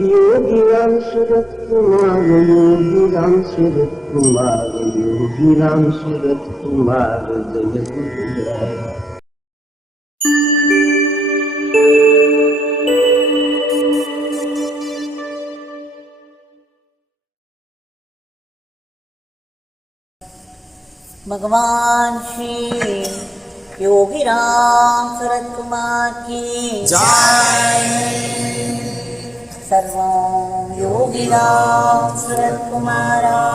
योगीराम सूरत कुमार, योगीराम सूरत कुमार, योगीराम सूरत कुमार जय गुरुराय। भगवान श्री योगीराम सूरत कुमार की जय। सर्वं योगीराम सूरत कुमारार्पणमस्तु।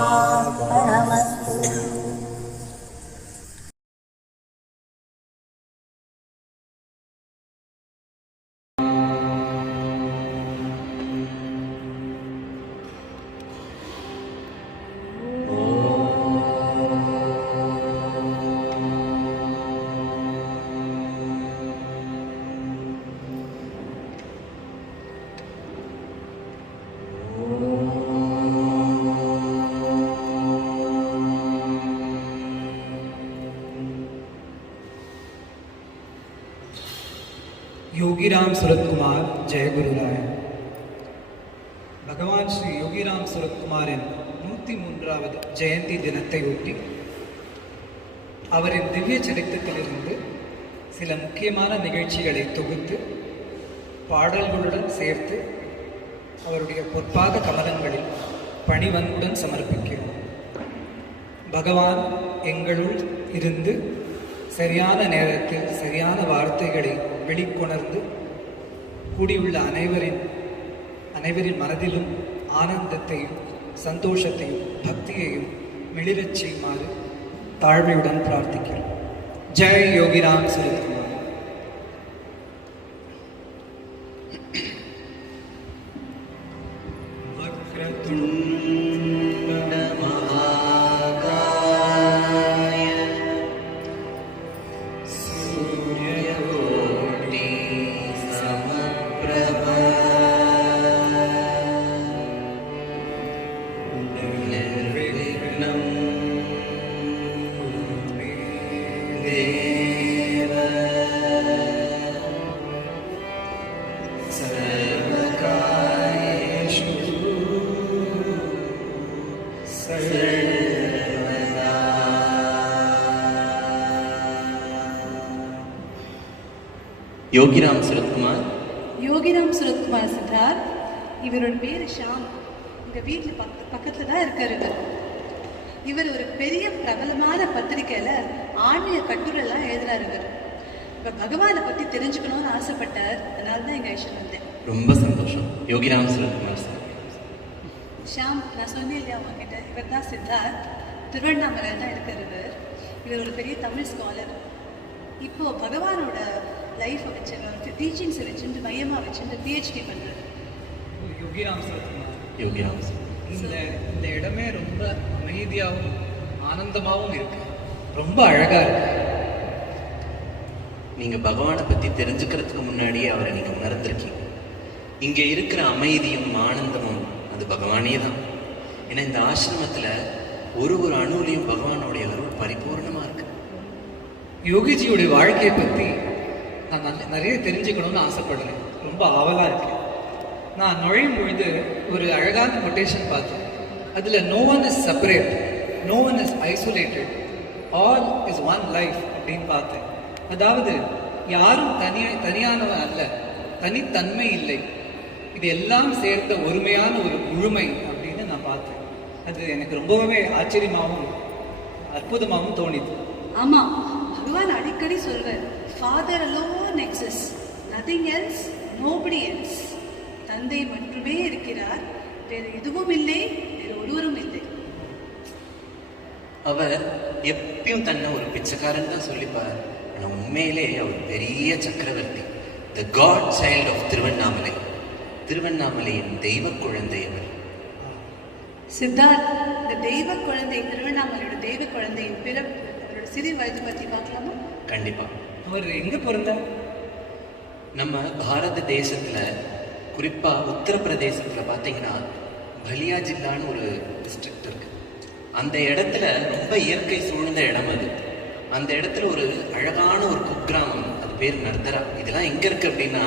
योगीराम सूरत कुमार जय गुरुराय. பகவான் ஸ்ரீ யோகிராம் சுரத்குமாரின் 103வது ஜெயந்தி தினத்தை ஒட்டி அவரின் திவ்ய சரித்திரத்திலிருந்து சில முக்கியமான நிகழ்ச்சிகளை தொகுத்து பாடல்களுடன் சேர்த்து அவருடைய பொற்பாத கமலங்களில் பணிவன்புடன் சமர்ப்பிக்கிறோம். பகவான் எங்களுள் இருந்து சரியான நேரத்தில் சரியான வார்த்தைகளை வெளிக்கொணர்ந்து கூடியுள்ள அனைவரின் மனதிலும் ஆனந்தத்தையும் சந்தோஷத்தையும் பக்தியையும் மிளிரச் செய்யுமாறு தாழ்மையுடன் பிரார்த்திக்கிறோம். ஜெய் யோகிராம் சுரத்குமார். யோகிராம் சுரத்குமார். யோகிராம் சுரத்குமார் சித்தார்த். இவரோட பேர் ஷாம். எங்கள் வீட்டில் பக்கத்தில் தான் இருக்கார். இவர் ஒரு பெரிய பிரபலமான பத்திரிக்கையில் ஆன்மீக கட்டுரைலாம் எழுதுறாரு. இப்போ பகவானை பற்றி தெரிஞ்சுக்கணும்னு ஆசைப்பட்டார். அதனால தான் எங்கள் ஐஷன் வந்தேன். ரொம்ப சந்தோஷம். யோகிராம் சுரத்குமார் சார். ஷாம், நான் சொன்னேன் இல்லையா உங்ககிட்ட, இவர் தான் சித்தார்த். திருவண்ணாமலையில் தான் இருக்கார். இவர் ஒரு பெரிய தமிழ் ஸ்காலர். இப்போது பகவானோட லைஃப்பை வச்சு டீச்சிங்ஸை வச்சுட்டு மையமாக வச்சுட்டு பிஹெச்டி பண்ணுறாரு. யோகிராம் சுரத்குமார். யோகிராம் இந்த இடமே ரொம்ப அமைதியாகவும் ஆனந்தமாகவும் இருக்கு. ரொம்ப அழகா இருக்கு. நீங்க பகவானை பத்தி தெரிஞ்சுக்கிறதுக்கு முன்னாடியே அவரை நீங்க உணர்ந்திருக்கீங்க. இங்க இருக்கிற அமைதியும் ஆனந்தமும் அது பகவானே தான். ஏன்னா இந்த ஆசிரமத்துல ஒரு அணுலையும் பகவானுடைய அருள் பரிபூர்ணமா இருக்கு. யோகிஜியுடைய வாழ்க்கையை பத்தி நான் நிறைய தெரிஞ்சுக்கணும்னு ஆசைப்படுறேன். ரொம்ப ஆவலா இருக்கேன். நான் நுழையும் பொழுது ஒரு அழகான கொட்டேஷன் பார்த்தேன். அதுல no one is separate, no one is isolated, all is one life அப்படின்னு பார்த்தேன். அதாவது யாரும் தனியானவன் அல்ல, தனித்தன்மை இல்லை, இது எல்லாம் சேர்ந்த ஒருமையான ஒரு முழுமை அப்படின்னு நான் பார்த்தேன். அது எனக்கு ரொம்பவே ஆச்சரியமாகவும் அற்புதமாகவும் தோணிது. ஆமா, பகவான் அடிக்கடி சொல்வார், father alone exists, nothing else, nobody else. தந்தை மட்டுமே இருக்கிறார், வேறு எதுவும் இல்லை, வேறு ஒருவரும் இல்லை. அவர் எப்பயும் தன்னை ஒரு பிச்சைக்காரன் தான் சொல்லிப்பார். ஆனால் உண்மையிலே அவர் பெரிய சக்கரவர்த்தி. த காட் சைல்ட் ஆஃப் திருவண்ணாமலை. திருவண்ணாமலையின் தெய்வ குழந்தை அவர். சித்தார்த், இந்த தெய்வ குழந்தை, திருவண்ணாமலையோட தெய்வ குழந்தையின் பிறப்பு, அவரோட சிறு வயது பற்றி பார்க்கலாமா? கண்டிப்பா. அவர் எங்க பிறந்தார்? நம்ம பாரத தேசத்துல, குறிப்பா உத்தரப்பிரதேசத்துல பாத்தீங்கன்னா பலியா ஜில்லான்னு ஒரு டிஸ்ட்ரிக்ட் இருக்கு. அந்த இடத்துல ரொம்ப இயற்கை சூழ்ந்த இடம் அது. அந்த இடத்துல ஒரு அழகான ஒரு குக்கிராமம், அது பேர் நர்தரா. இதெல்லாம் எங்க இருக்கு அப்படின்னா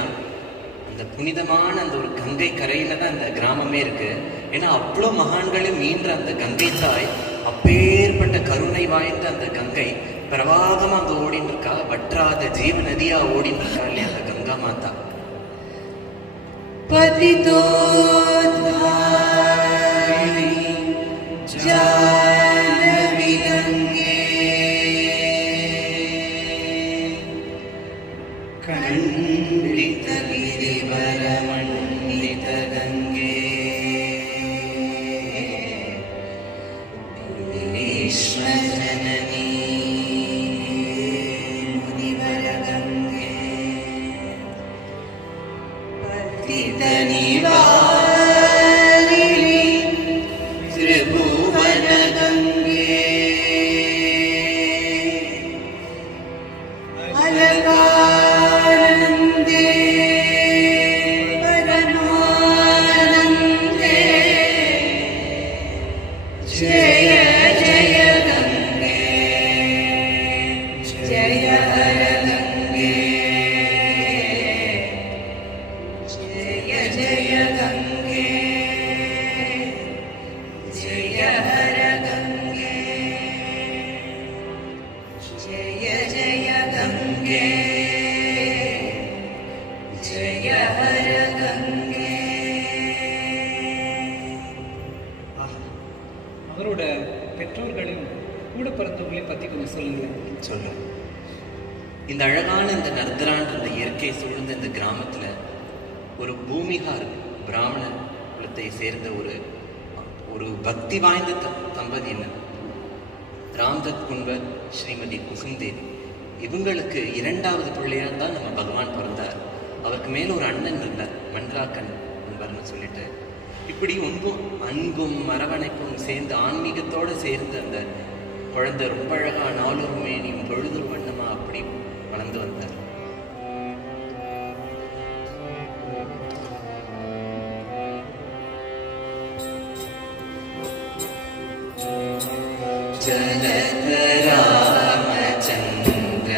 அந்த புனிதமான அந்த ஒரு கங்கை கரையில தான் அந்த கிராமமே இருக்கு. ஏன்னா அவ்வளோ மகான்களும் மீன்ற அந்த கங்கை தாய், அப்பேற்பட்ட கருணை வாய்ந்த அந்த கங்கை பிரவாகமா அங்க ஓடின்னு இருக்கா, வற்றாத ஜீவ நதியா ஓடின்னு இருக்கா இல்லையா அந்த கங்கா மாதா. பதிதோத்வாரிணி ஜானவி கங்கே கண்டித கிரிவரமண்டித கங்கே விஸ்வஜனனி முனிவர கங்கே பதித நிவாரிணி திரிபுவன கங்கே அலகானந்தே பரமானந்தே ஜய ஜய கங்கே ஜய ஹர கங்கே ஜய ஜய கங்கே ஜய ஹர கங்கே ஜய ஜய கங்கே ஜய ஹர கங்கே. அவரோட பெற்றோர்களையும் கூட பிறந்தவங்களையும் பத்தி கொஞ்சம் சொல்லுங்களேன். சொல்லு. இந்த அழகான இந்த நர்தரான்ற இந்த இயற்கை சூழ்ந்த இந்த கிராமத்துல ஒரு பூமிகார் பிராமண குலத்தை சேர்ந்த ஒரு பக்தி வாய்ந்த தம்பதி என்ன ராம்தத் குன்வர், ஸ்ரீமதி குசும்தேவி. இவங்களுக்கு 2வது பிள்ளையா தான் நம்ம பகவான் பிறந்தார். அவருக்கு மேல ஒரு அண்ணன் இருந்தார், மன்றாக்கன் என்பர்னு சொல்லிட்டு. இப்படி அன்பும் அரவணைப்பும் சேர்ந்து ஆன்மீகத்தோட சேர்ந்து அந்த குழந்தை ரொம்ப அழகா நாளொரு மேனியும் பொழுதொரு வண்ணமா அப்படி வளர்ந்து வந்தார். ஜலத ராமச்சந்திர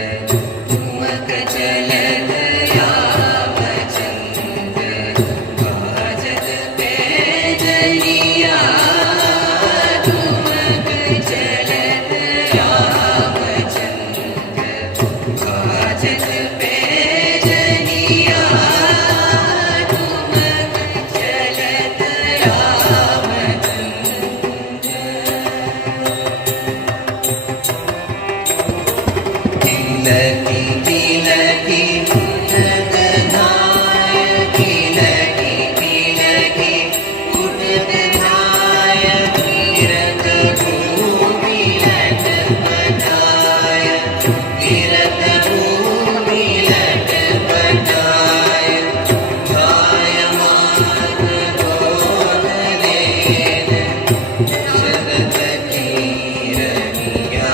துமக ஜலத ராமச்சந்திர பாஜத பேஜனியா துமக ஜலத ராமச்சந்திர பாஜத பேஜனியா துமக ஜலத திலகி திலகி உலகநாய திலகி திலகி உலகநாய விரத பூமிலட பதாய விரத பூமிலட பதாய ஜாயமான கோதரேன சரத கீரணியா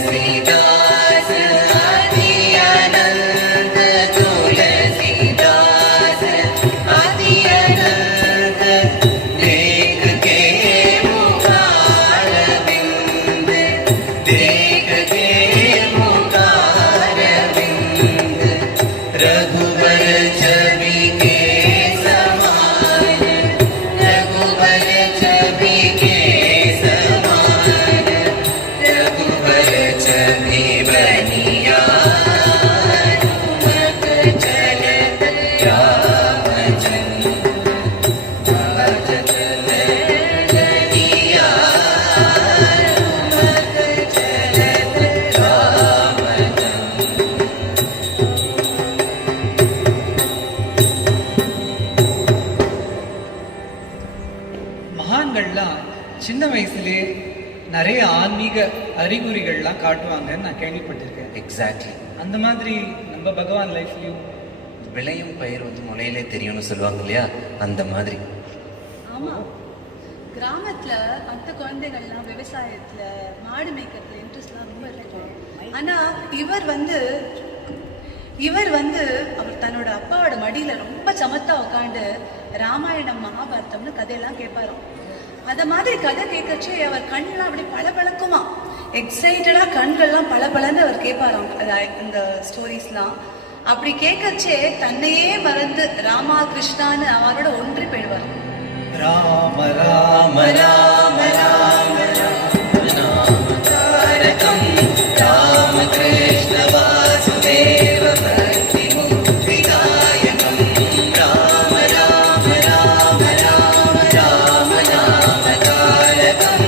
तुलसीदास आदि अनंत तुलसीदास आदि अनंत देख के मुखार बिंद देख के मुखार बिंद रघुबर छवि के समान रघुबर छवि के समान रघुबर छवि बनिया तुमक चलत रामचंद्र भजत लनिया तुमक चलत रामचंद्र. மகான்கள்லாம் சின்ன வயசுலேயே நிறைய ஆன்மீக அறிகுறிகள்லாம் காட்டுவாங்கன்னு நான் கேள்விப்பட்டிருக்கேன். எக்ஸாக்ட்லி. அந்த மாதிரி நம்ம பகவான் லைஃப்லயும் விளையும் பயிர் முளையிலே தெரியும்னு சொல்லுவாங்க இல்லையா, அந்த மாதிரி. ஆமா, கிராமத்துல மற்ற குழந்தைகள்லாம் விவசாயத்துல மாடு மேய்க்கிறதுல இன்ட்ரெஸ்ட்லாம் ரொம்ப இருக்கும். ஆனா இவர் வந்து அவர் தன்னோட அப்பாவோட மடியில ரொம்ப சமத்தா உட்காந்து ராமாயணம் மகாபாரதம்னு கதையெல்லாம் கேட்பாராம். அத மாதிரி கதை கேட்கச்சே அவர் கண்ணெல்லாம் அப்படி பளபளக்குமா, எக்ஸைட்டடா கண்கள்லாம் பளபளன்னு அவர் கேட்பாராம் இந்த ஸ்டோரிஸ்லாம். அப்படி கேட்கச்சே தன்னையே மறந்து ராமா கிருஷ்ணான்னு அவரோட ஒன்றி போயிடுவார். ராம ராம ராம ராம ராம தாரகம் ராம கிருஷ்ண வாசுதேவ பக்தி முக்திதாயகம் ராம ராம ராம ராம ராம நாம தாரகம்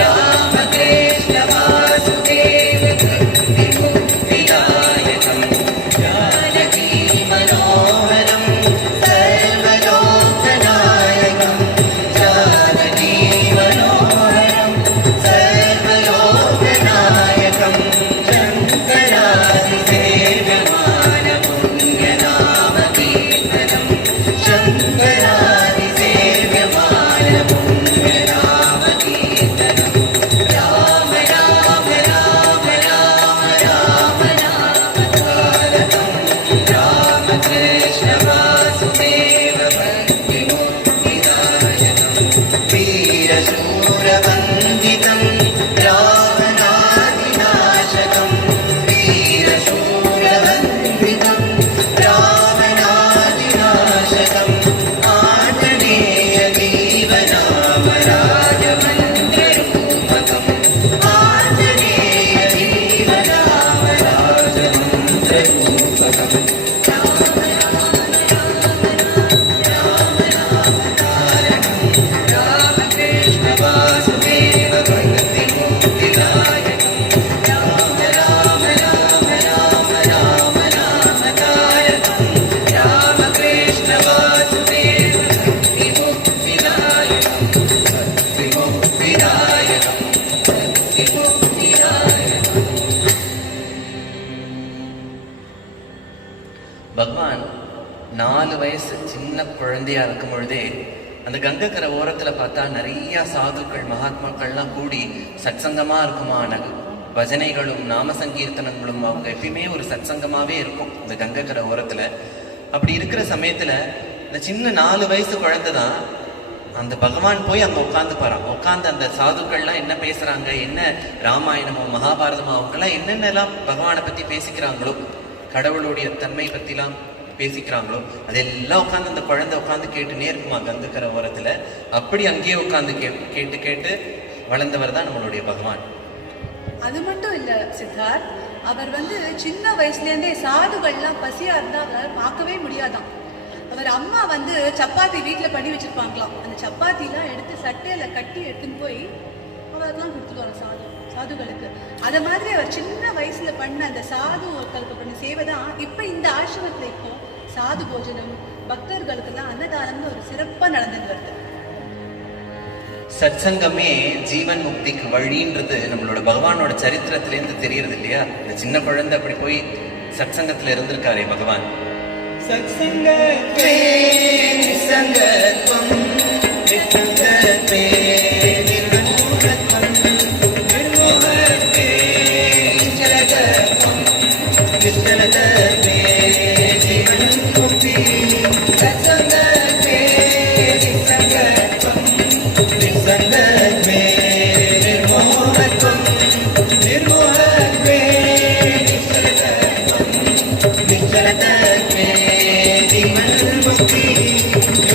ராம கிருஷ்ண வாசுதேவ பக்தி முக்திதாயகம் ஜானகி மனோஹரம் சர்வலோகநாயகம் ஜானகி மனோஹரம் சர்வலோகநாயகம் சங்கராதிசேவ்யமான புண்ணியநாம கீர்த்தனம் சங்கராதிசேவ்யமான புண்ணியநாம கீர்த்தனம் ராம ராம ராம ராம ராம நாம தாரகம் ராம கிருஷ்ண வாசுதேவ பக்தி முக்திதாயகம் வீரசூரவந்திதம் ராவணாதிநாசகம் வீரசூரவந்திதம் ராவணாதிநாசகம் ஆஞ்சநேய ஜீவநாம ராஜமந்திரரூபகம் ஆஞ்சநேய ஜீவநாம ராஜமந்திரரூபகம் ராம கிருஷ்ண வாசுதேவ பக்தி முக்திதாயகம் ராம ராம ராம ராம ராம நாம தாரகம் ராம கிருஷ்ண வாசுதேவ பக்தி முக்திதாயகம் பக்தி முக்திதாயகம் பக்தி முக்திதாயகம். பகவான் 4 வயசு சின்ன குழந்தையா இருக்கும் பொழுதே அந்த கங்கக்கரை ஓரத்துல பார்த்தா நிறைய சாதுக்கள் மகாத்மாக்கள்லாம் கூடி சத்சங்கமா இருக்குமான பஜனைகளும் நாம சங்கீர்த்தனங்களும் அவங்க எப்பயுமே ஒரு சத்சங்கமாவே இருக்கும் இந்த கங்கக்கரை ஓரத்துல. அப்படி இருக்கிற சமயத்துல இந்த சின்ன 4 வயசு குழந்தை தான் அந்த பகவான் போய் அங்க உட்காந்து பாறான். உட்காந்து அந்த சாதுக்கள்லாம் என்ன பேசுறாங்க, என்ன ராமாயணமோ மகாபாரதமோ அவங்கெல்லாம் என்னென்னலாம் பகவானை பத்தி பேசிக்கிறாங்களோ, கடவுளுடைய தன்மை பத்திலாம் பேசிக்கிறாங்களோ அதெல்லாம் உட்காந்து அந்த குழந்தை உட்காந்து கேட்டுனே இருக்குமா கங்கக்கரை ஓரத்துல. அப்படி அங்கேயே உட்காந்து கேட்டு கேட்டு வளர்ந்தவர் தான் நம்மளுடைய பகவான். அது மட்டும் இல்ல சித்தார்த், அவர் சின்ன வயசுல இருந்தே சாதுகள்லாம் பசியா இருந்தா அவரை பார்க்கவே முடியாதாம். அவர் அம்மா சப்பாத்தி வீட்டுல பண்ணி வச்சிருப்பாங்களாம். அந்த சப்பாத்திலாம் எடுத்து சட்டையில கட்டி எடுத்துன்னு போய் அவர்லாம் கொடுத்துருவாங்க சாதுகளுக்கு. அத மாதிரி அவர் சின்ன வயசுல பண்ண அந்த சாதுகளுக்கு பண்ண சேவை தான் இப்ப இந்த ஆசிரமத்துல இப்போ சாது போஜனம் பக்தர்களுக்கு எல்லாம் அன்னதானம்னு ஒரு சிறப்பா நடந்துட்டு வருது. சத்சங்கமே ஜீவன் முக்திக்கு வழின்றது நம்மளோட பகவானோட சரித்திரத்திலேருந்து தெரியறது இல்லையா? இந்த சின்ன குழந்தை அப்படி போய் சத்சங்கத்துல இருந்திருக்காரே பகவான். சத்சங்கத்வே நிசங்கத்வம் நிசங்கத்வே நிர்மோகத்வம் நிர்மோகத்வே நிச்சலதத்வம் நிச்சலதத்வே ஜீவன் முக்தி. சத்சங்கத்வே நிசங்கத்வம் நிசங்கத்வே நிர்மோகத்வம் நிர்மோகத்வே நிச்சலதத்வம் நிச்சலதத்வே ஜீவன் முக்தி.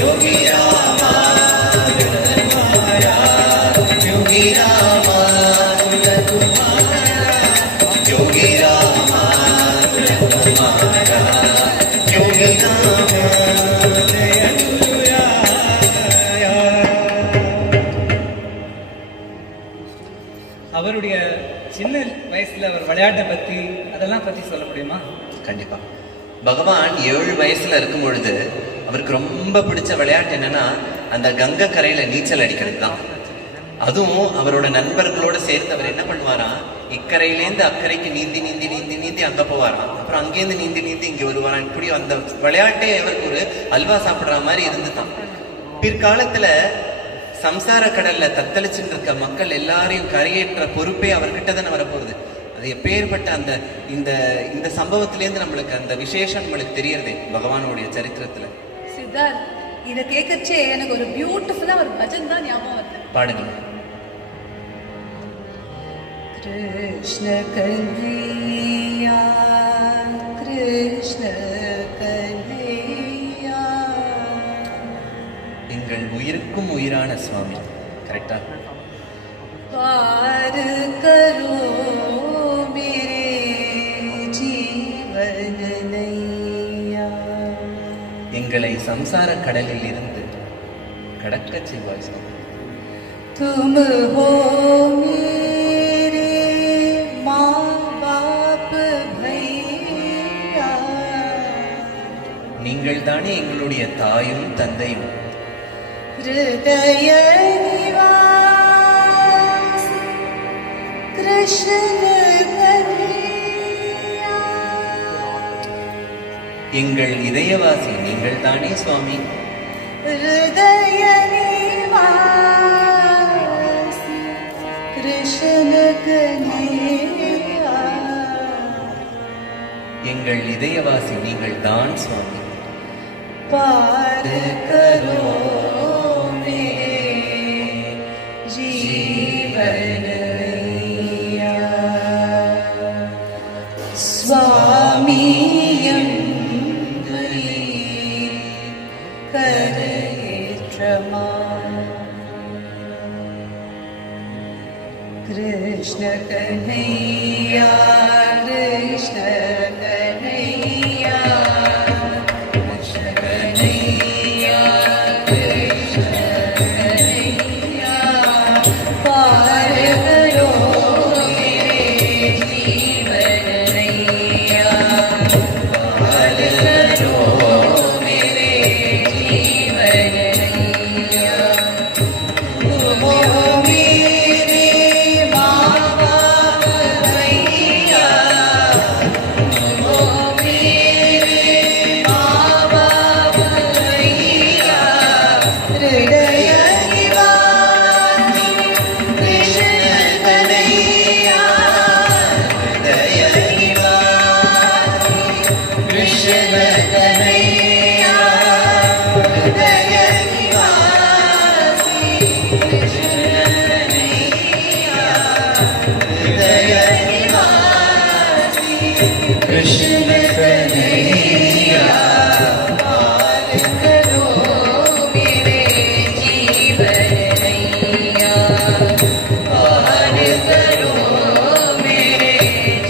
யோகி ராமா யோகி ராமா யோகி ராமா யோகி ராமா. அவருடைய சின்ன வயசுல அவர் விளையாட்டை பத்தி அதெல்லாம் பத்தி சொல்ல முடியுமா? கண்டிப்பா. பகவான் 7 வயசுல இருக்கும் பொழுது அவருக்கு ரொம்ப பிடிச்ச விளையாட்டு என்னன்னா அந்த கங்கை கரையில நீச்சல் அடிக்கிறது தான். அதுவும் அவரோட நண்பர்களோட சேர்த்து அவர் என்ன பண்ணுவாராம், இக்கரையிலேருந்து அக்கறைக்கு நீந்தி நீந்தி நீந்தி நீந்தி அங்க போவாராம். அப்புறம் அங்கேருந்து நீந்தி நீந்தி இங்க வருவாராம். இப்படி அந்த விளையாட்டே அவருக்கு ஒரு அல்வா சாப்பிடுற மாதிரி இருந்துதான். பிற்காலத்துல சம்சார கடல்ல தத்தளிச்சுட்டு இருக்க மக்கள் எல்லாரையும் கரையேற்ற பொறுப்பே அவர்கிட்ட தானே வரப்போகுது. அது எப்பேற்பட்ட அந்த இந்த இந்த சம்பவத்திலேருந்து நம்மளுக்கு அந்த விசேஷம் நம்மளுக்கு தெரியறதே பகவானுடைய சரித்திரத்துல. சித்தார்த், இதை கேட்கச்சே எனக்கு ஒரு பியூட்டிஃபுல்லா ஒரு பஜன் தான் ஞாபகம் வருது. பாடுங்க. कृष्ण कन्हैया कृष्ण कन्हैया. எங்கள் உயிருக்கும் உயிரான சுவாமி. கரெக்டா? पार करो मेरे जीवन नैया. எங்களை சம்சார கடலில் இருந்து கடக்கச் செய்வாய் சுவாமி. तुम हो मेरे माँ बाप भैया. நீங்கள் தானே எங்களுடைய தாயும் தந்தையும். हृदय निवास कृष्ण कन्हैया. எங்கள் இதயவாசி நீங்கள் தானே சுவாமி. हृदय निवास कृष्ण कन्हैया. எங்கள் இதயவாசி நீங்கள் தான் சுவாமி. पार करो मेरे जीवन नैया. स्वामीयं त्वयि करेत्रमा. कृष्ण कन्हैया कृष्ण कन्हैया. कृष्ण कन्हैया कृष्ण कन्हैया. पार करो मेरे जीवन नैया. पार करो मेरे जीवन नैया. तुम हो मेरे माँ बाप भैया. तुम हो मेरे माँ बाप भैया. हृदय निवासी कृष्ण कन्हैया. हृदय निवासी कृष्ण कन्हैया. हृदय निवासी कृष्ण कन्हैया. हृदय निवासी कृष्ण कन्हैया. पार करो मेरे जीवन नैया. पार करो मेरे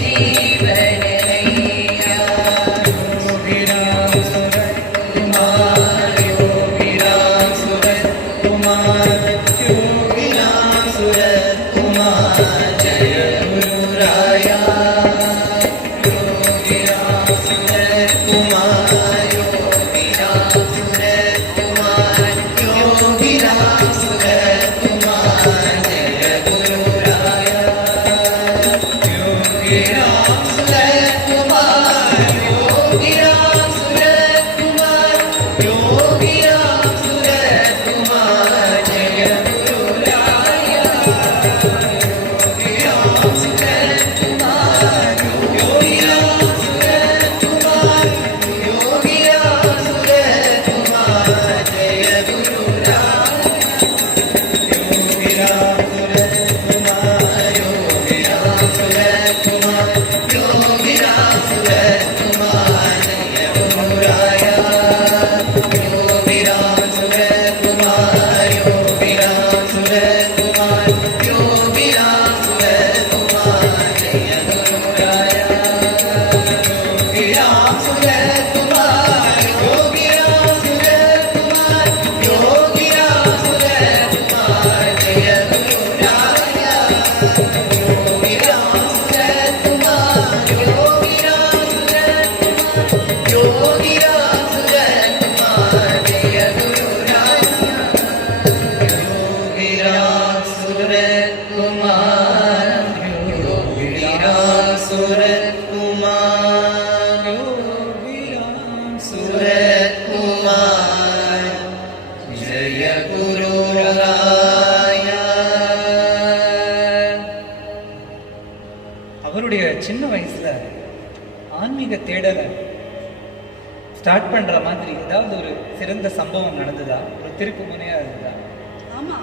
जीवन नैया. அவருடைய சின்ன வயசுல ஆன்மீக தேடலை ஸ்டார்ட் பண்ற மாதிரி ஏதாவது ஒரு சிறந்த சம்பவம் நடந்ததா? ஒரு திருப்பு முனையா இருந்ததா? ஆமா,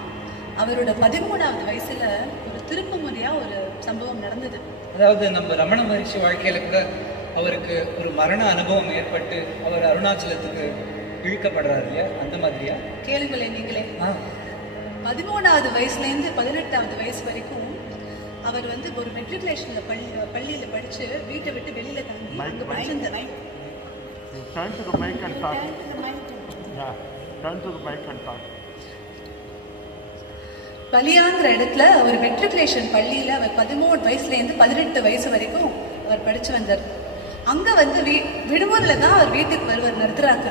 அவரோட 13வது வயசுல ஒரு திருப்பு முறையா ஒரு சம்பவம் நடந்தது. அதாவது நம்ம ரமண மகரிஷி வாழ்க்கையில கூட அவருக்கு ஒரு மரண அனுபவம் ஏற்பட்டு அவர் அருணாச்சலத்துக்கு இழுக்கப்படுறாரு இல்லையா, அந்த மாதிரியா? கேளுங்களேன் நீங்களே. 13வது வயசுலேருந்து 18வது வயசு வரைக்கும் அவர் வந்து ஒரு மெட்ரிகுலேஷன்ல பள்ளியில படிச்சு வீட்டை விட்டு வெளியில தங்கி அங்க படிச்சிருந்தார். Turn to the mic and talk. Yeah, turn to the mic and talk. பலியாங்கிற இடத்துல ஒரு மெட்ரிகுலேஷன் பள்ளியில அவர் 13 வயசுலேருந்து 18 வயசு வரைக்கும் அவர் படிச்சு வந்தார். அங்க வந்து விடுமுறையில தான் அவர் வீட்டுக்கு வருவார் நடத்துறாங்க.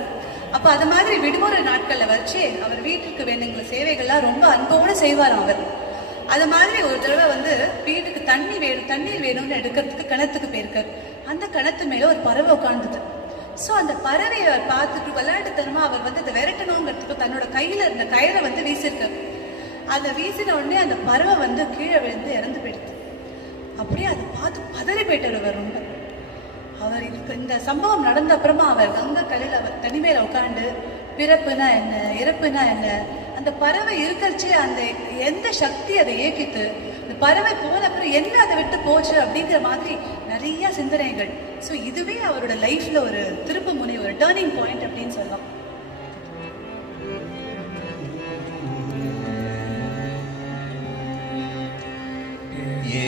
அப்ப அது மாதிரி விடுமுறை நாட்கள்ல வச்சு அவர் வீட்டுக்கு வேணுங்கிற சேவைகள்லாம் ரொம்ப அன்போடு செய்வார் அவர். அது மாதிரி ஒரு தடவை வந்து வீட்டுக்கு தண்ணீர் வேணும்னு எடுக்கிறதுக்கு கிணத்துக்கு போயிருக்காரு. அந்த கிணத்து மேல ஒரு பறவை உட்கார்ந்தது. ஸோ அந்த பறவையை அவர் பார்த்துட்டு விளையாட்டுத்தனமா அவர் வந்து அதை விரட்டணுங்கிறதுக்கு தன்னோட கையில இருந்த கயிறை வந்து வீசியிருக்காரு. அதை வீசின உடனே அந்த பறவை வந்து கீழே விழுந்து இறந்து போயிடுது. அப்படியே அதை பார்த்து பதறி போயிட்டார் அவர் ரொம்ப. அவர் இந்த சம்பவம் நடந்த அப்புறமா அவர் கங்கை கரையில் அவர் தனிமையில உட்காந்து பிறப்புனா என்ன, இறப்புனா என்ன, அந்த பறவை இருக்கிறச்சே அந்த எந்த சக்தி அதை இயக்கிட்டு இந்த பறவை போன அப்புறம் என்ன அதை விட்டு போச்சு அப்படிங்கிற மாதிரி நிறைய சிந்தனைகள். ஸோ இதுவே அவரோட லைஃப்ல ஒரு திருப்பு முனை, ஒரு டேர்னிங் பாயிண்ட் அப்படின்னு சொல்லலாம்.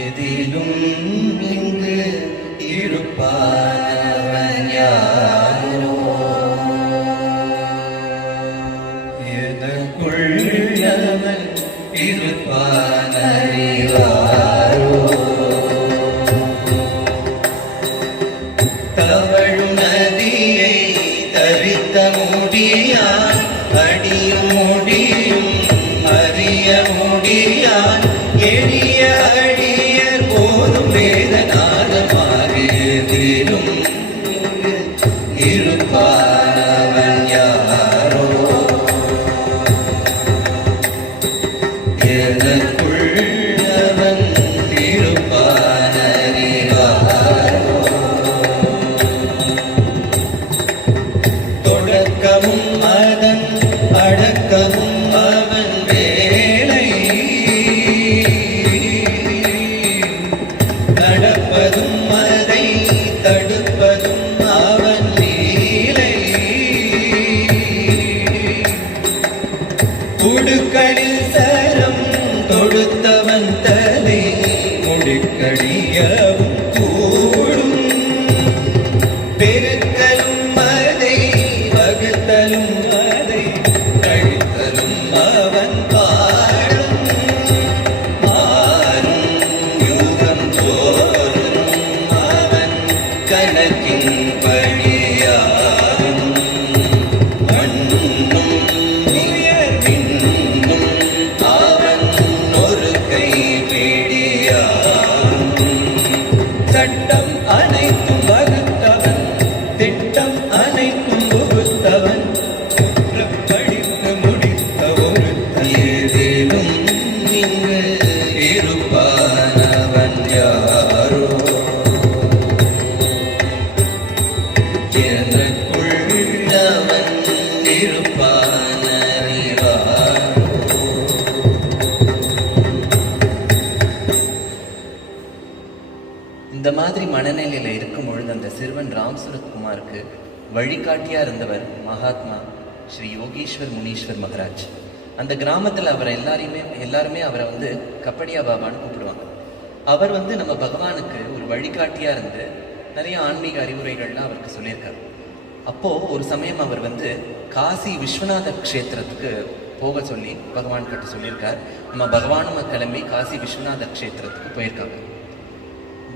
எதிலும் இங்கு இருப்பானவன் யாரோ, எனக்குள்ளவன் இருப்பானறிவாரோ, தவழும் நதியை தரித்த முடியான், அடியும் முடியும் அறிய முடியான், எளிய அடியர் போதும் வேதநாதமாகிலும் இருப்பானவன் யாரோ, எனக்குள்ளவன் இருப்பானறிவாரோ, தொடக்கமும் அதன் அடக்கமும் அவன் வேலை, நடப்பதும் அதை தடுப்பதும் அவன் லீலை, குடுக்கடில் சரம் தொடுத்தவன் தலை முடிக்கடியவும் கூடும், பெருக்கலும் அதை வகுத்தலும் அதை கழித்தலும் அவன் பாடும், மாறும் யுகம் தோறும் அவன் கணக்கின் படியாகும், மண்ணும் உயர்வின்னும் அவன் ஒரு கைப்பிடியாகும், சட்டம் அனைத்தும் வகுத்தவன், திட்டம் அனைத்தும் வகுத்தவன், படித்து முடித்த ஒரு ஏதேனும் இங்கு இருப்பானவன் யாரோ, எனக்குள்ளவன் இருப்பானறிவாரோ. இந்த மாதிரி மனநிலையில இருக்கும் பொழுது அந்த சிறுவன் ராம் சுரத்குமாருக்கு வழிகாட்டியா இருந்தவர் மகாத்மா ஸ்ரீ யோகீஸ்வர் முனீஸ்வர் மகராஜ். அந்த கிராமத்துல அவரை எல்லாருமே அவரை வந்து கப்படியா பாபான்னு கூப்பிடுவாங்க. அவர் வந்து நம்ம பகவானுக்கு ஒரு வழிகாட்டியா இருந்து நிறைய ஆன்மீக அறிவுரைகள்லாம் அவருக்கு சொல்லியிருக்காரு. அப்போ ஒரு சமயம் அவர் வந்து காசி விஸ்வநாத க்ஷேத்திரத்துக்கு போக சொல்லி பகவான் கிட்ட சொல்லியிருக்கார். நம்ம பகவானும் கிளம்பி காசி விஸ்வநாத க்ஷேத்திரத்துக்கு போயிருக்காங்க.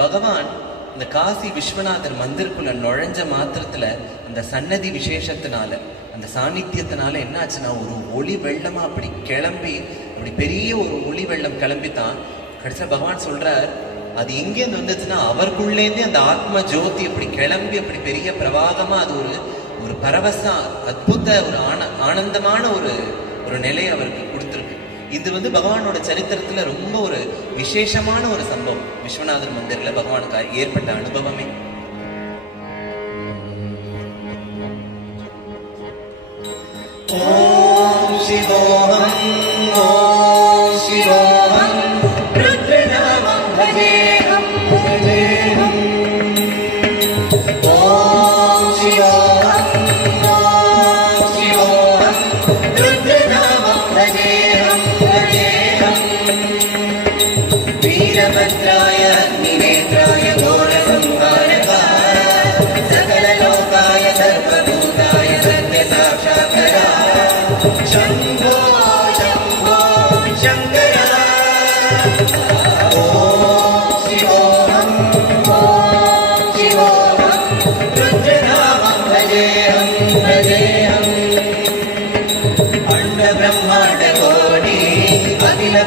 பகவான் இந்த காசி விஸ்வநாதர் மந்திருக்குள்ள நுழைஞ்ச மாத்திரத்துல அந்த சன்னதி விசேஷத்தினால, அந்த சாநித்தியத்தினால என்ன ஆச்சுன்னா ஒரு ஒளி வெள்ளமா அப்படி கிளம்பி, அப்படி பெரிய ஒரு ஒளி வெள்ளம் கிளம்பித்தான். கடைசியா பகவான் சொல்றார், அது எங்கேருந்து வந்துச்சுன்னா அவருக்குள்ளேருந்தே அந்த ஆத்ம ஜோதி அப்படி கிளம்பி அப்படி பெரிய பிரவாகமா அது ஒரு பரவசம், அற்புத ஒரு ஆனந்தமான ஒரு நிலை அவருக்கு கொடுத்துருக்கு. இது வந்து பகவானோட சரித்திரத்துல ரொம்ப ஒரு விசேஷமான ஒரு சம்பவம். விஸ்வநாதர் மந்திர்ல பகவானுக்கு ஏற்பட்ட அனுபவமே. ஓம் சிவோகம் ஓம்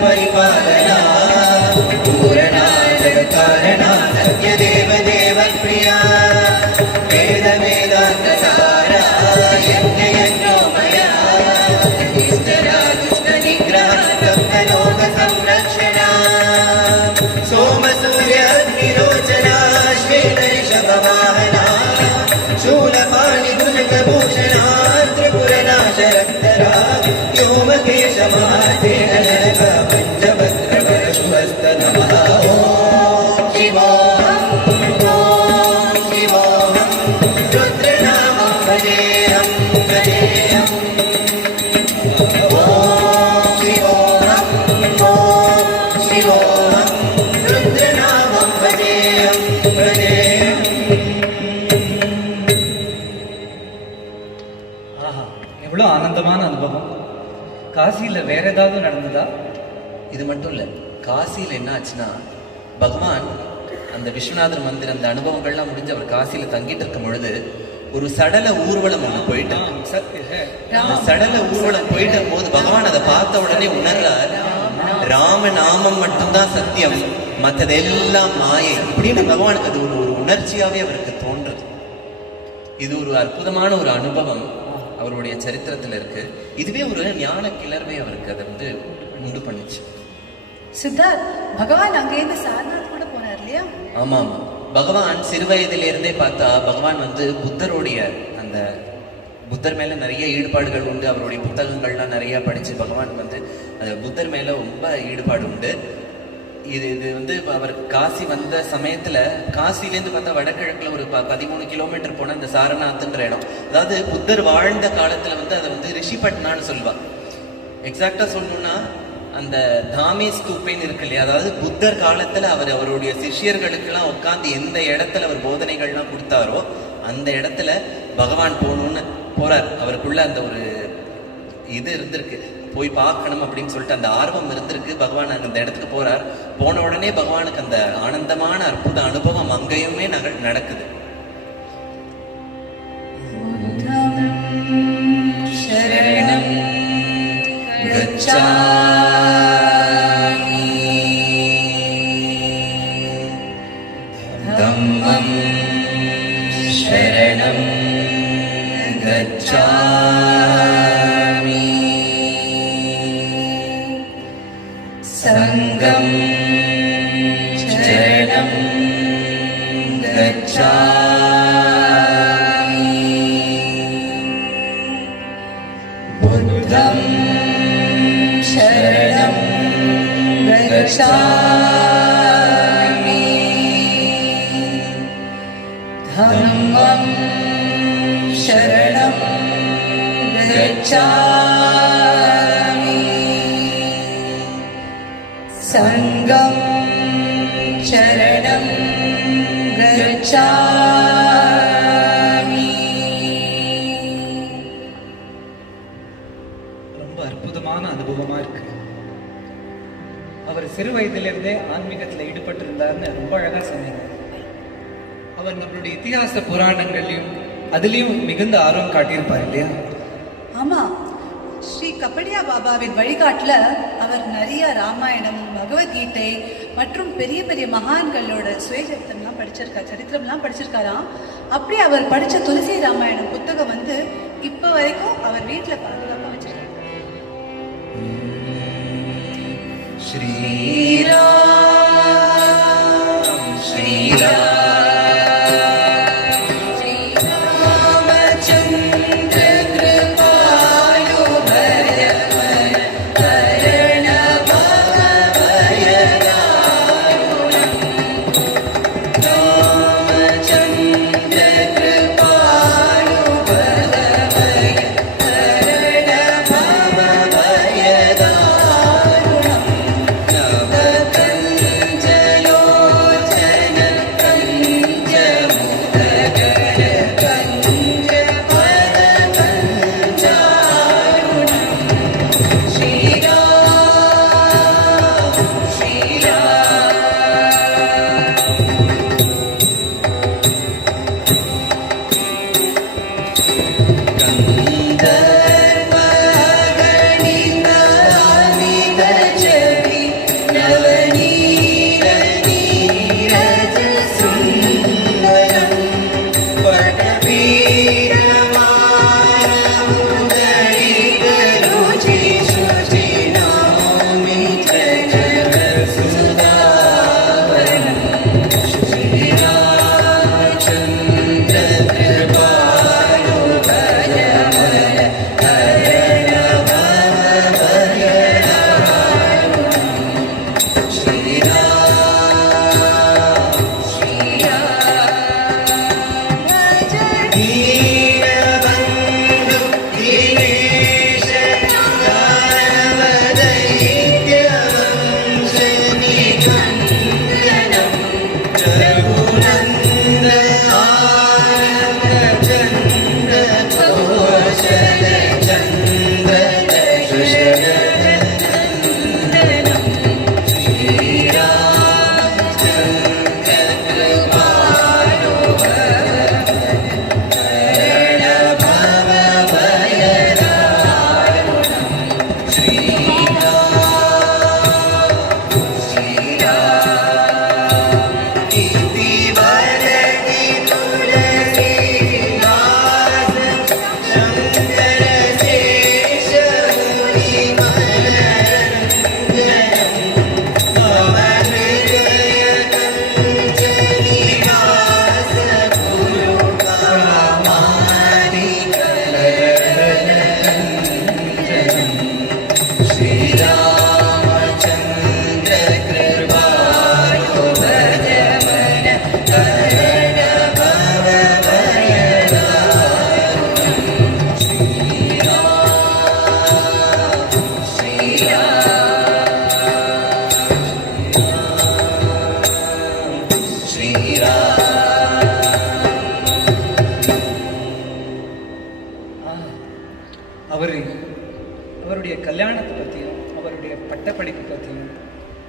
परिपालना पूरणा जगत्कारणा सत्यदेव देवप्रिया वेद वेदान्त सारा यज्ञ यज्ञोमया इष्टरा दुष्ट निग्रह सप्तलोक संरक्षणा सोम सूर्य अग्निरोचना श्वेत ऋषभ वाहना शूलपाणि भुजगभूषणा त्रिपुरनाश रक्तरा व्योमकेश महासेननरक पञ्चवक्त्रवरशुहस्त नमः ॐ शिवोऽहं रुद्रनामं भजेऽहं ॐ शिवोऽहं रुद्रनामं भजेऽहं ஆஹா, எவ்வளோ ஆனந்தமான அனுபவம். காசியில வேற ஏதாவது நடந்ததா? இது மட்டும் இல்ல, காசியில என்ன ஆச்சுன்னா, பகவான் அந்த விஸ்வநாதர் மந்திர் அந்த அனுபவங்கள்லாம் முடிஞ்சு அவர் காசியில தங்கிட்டு இருக்கும் பொழுது ஒரு சடல ஊர்வலம் ஒண்ணு போயிட்டு, அந்த சடல ஊர்வலம் போயிட்ட போது பகவான் அதை பார்த்த உடனே உணர்றார், ராம நாமம் மட்டும்தான் சத்தியம், மற்றதெல்லாம் மாயை இப்படின்னு பகவானுக்கு அது ஒரு உணர்ச்சியாவே அவருக்கு தோன்றது. இது ஒரு அற்புதமான ஒரு அனுபவம் அவருடைய சரித்திரத்துல இருக்கு. இதுவே ஒரு ஞான கிளர்வை அவருக்கு அதை வந்து உண்டு பண்ணுச்சு. சித்தார்த், பகவான் அங்கேருந்து சாரநாத் கூட போனார் இல்லையா? ஆமா ஆமா, பகவான் சிறு வயதிலிருந்தே பார்த்தா பகவான் வந்து புத்தருடைய அந்த புத்தர் மேல நிறைய ஈடுபாடுகள் உண்டு. அவருடைய புத்தகங்கள்லாம் நிறைய படிச்சு பகவான் வந்து புத்தர் மேல ரொம்ப ஈடுபாடு உண்டு. இது வந்து அவர் காசி வந்த சமயத்துல, காசிலேருந்து பார்த்தா வடகிழக்குல ஒரு 13 கிலோமீட்டர் போன இந்த சாரநாத்ன்ற இடம், அதாவது புத்தர் வாழ்ந்த காலத்துல வந்து அதை வந்து ரிஷிபட்னான்னு சொல்வா. எக்ஸாக்டா சொல்லணும்னா அந்த தாமே ஸ்தூப்பேன்னு இருக்கு இல்லையா, அதாவது புத்தர் காலத்துல அவர் அவருடைய சிஷ்யர்களுக்கெல்லாம் உட்காந்து எந்த இடத்துல அவர் போதனைகள்லாம் கொடுத்தாரோ அந்த இடத்துல பகவான் போகணும்னு போறார். அவருக்குள்ள அந்த ஒரு இது இருந்திருக்கு, போய் பார்க்கணும் அப்படின்னு சொல்லிட்டு அந்த ஆர்வம் இருந்திருக்கு. பகவான் அந்த இடத்துக்கு போறார். போன உடனே பகவானுக்கு அந்த ஆனந்தமான அற்புத அனுபவம் அங்கேயுமே நடக்குது. சரணம் கச்சாமி தம்மம் சரணம் கச்சாமி சங்கம் சரணம் கச்சாமி புத்தம் சரணம் கச்சாமி தம்மம் சரணம் கச்சாமி சங்கம் சரணம் கச்சாமி. ரொம்ப அற்புதமான அனுபவமா இருக்கு. அவர் சிறு வயதிலிருந்தே ஆன்மீகத்துல ஈடுபட்டு இருந்தாருன்னு ரொம்ப அழகா சொன்னீங்க. அவர் நம்மளுடைய இதிகாச புராணங்கள்லையும் அதுலயும் மிகுந்த ஆர்வம் காட்டியிருப்பார் இல்லையா? ஆமா, ஸ்ரீ கப்படியா பாபாவின் வழிகாட்டுல அவர் நிறைய ராமாயணம், பகவத்கீதை மற்றும் பெரிய பெரிய மகான்களோட சுயசரித்திரம்லாம் படிச்சிருக்காரு, சரித்திரம்லாம் படிச்சிருக்காராம். அப்படி அவர் படிச்ச துளசி ராமாயணம் புத்தகம் வந்து இப்ப வரைக்கும் அவர் வீட்டுல பாதுகாப்பா வச்சிருக்காரு. ஸ்ரீராம் ஸ்ரீராம்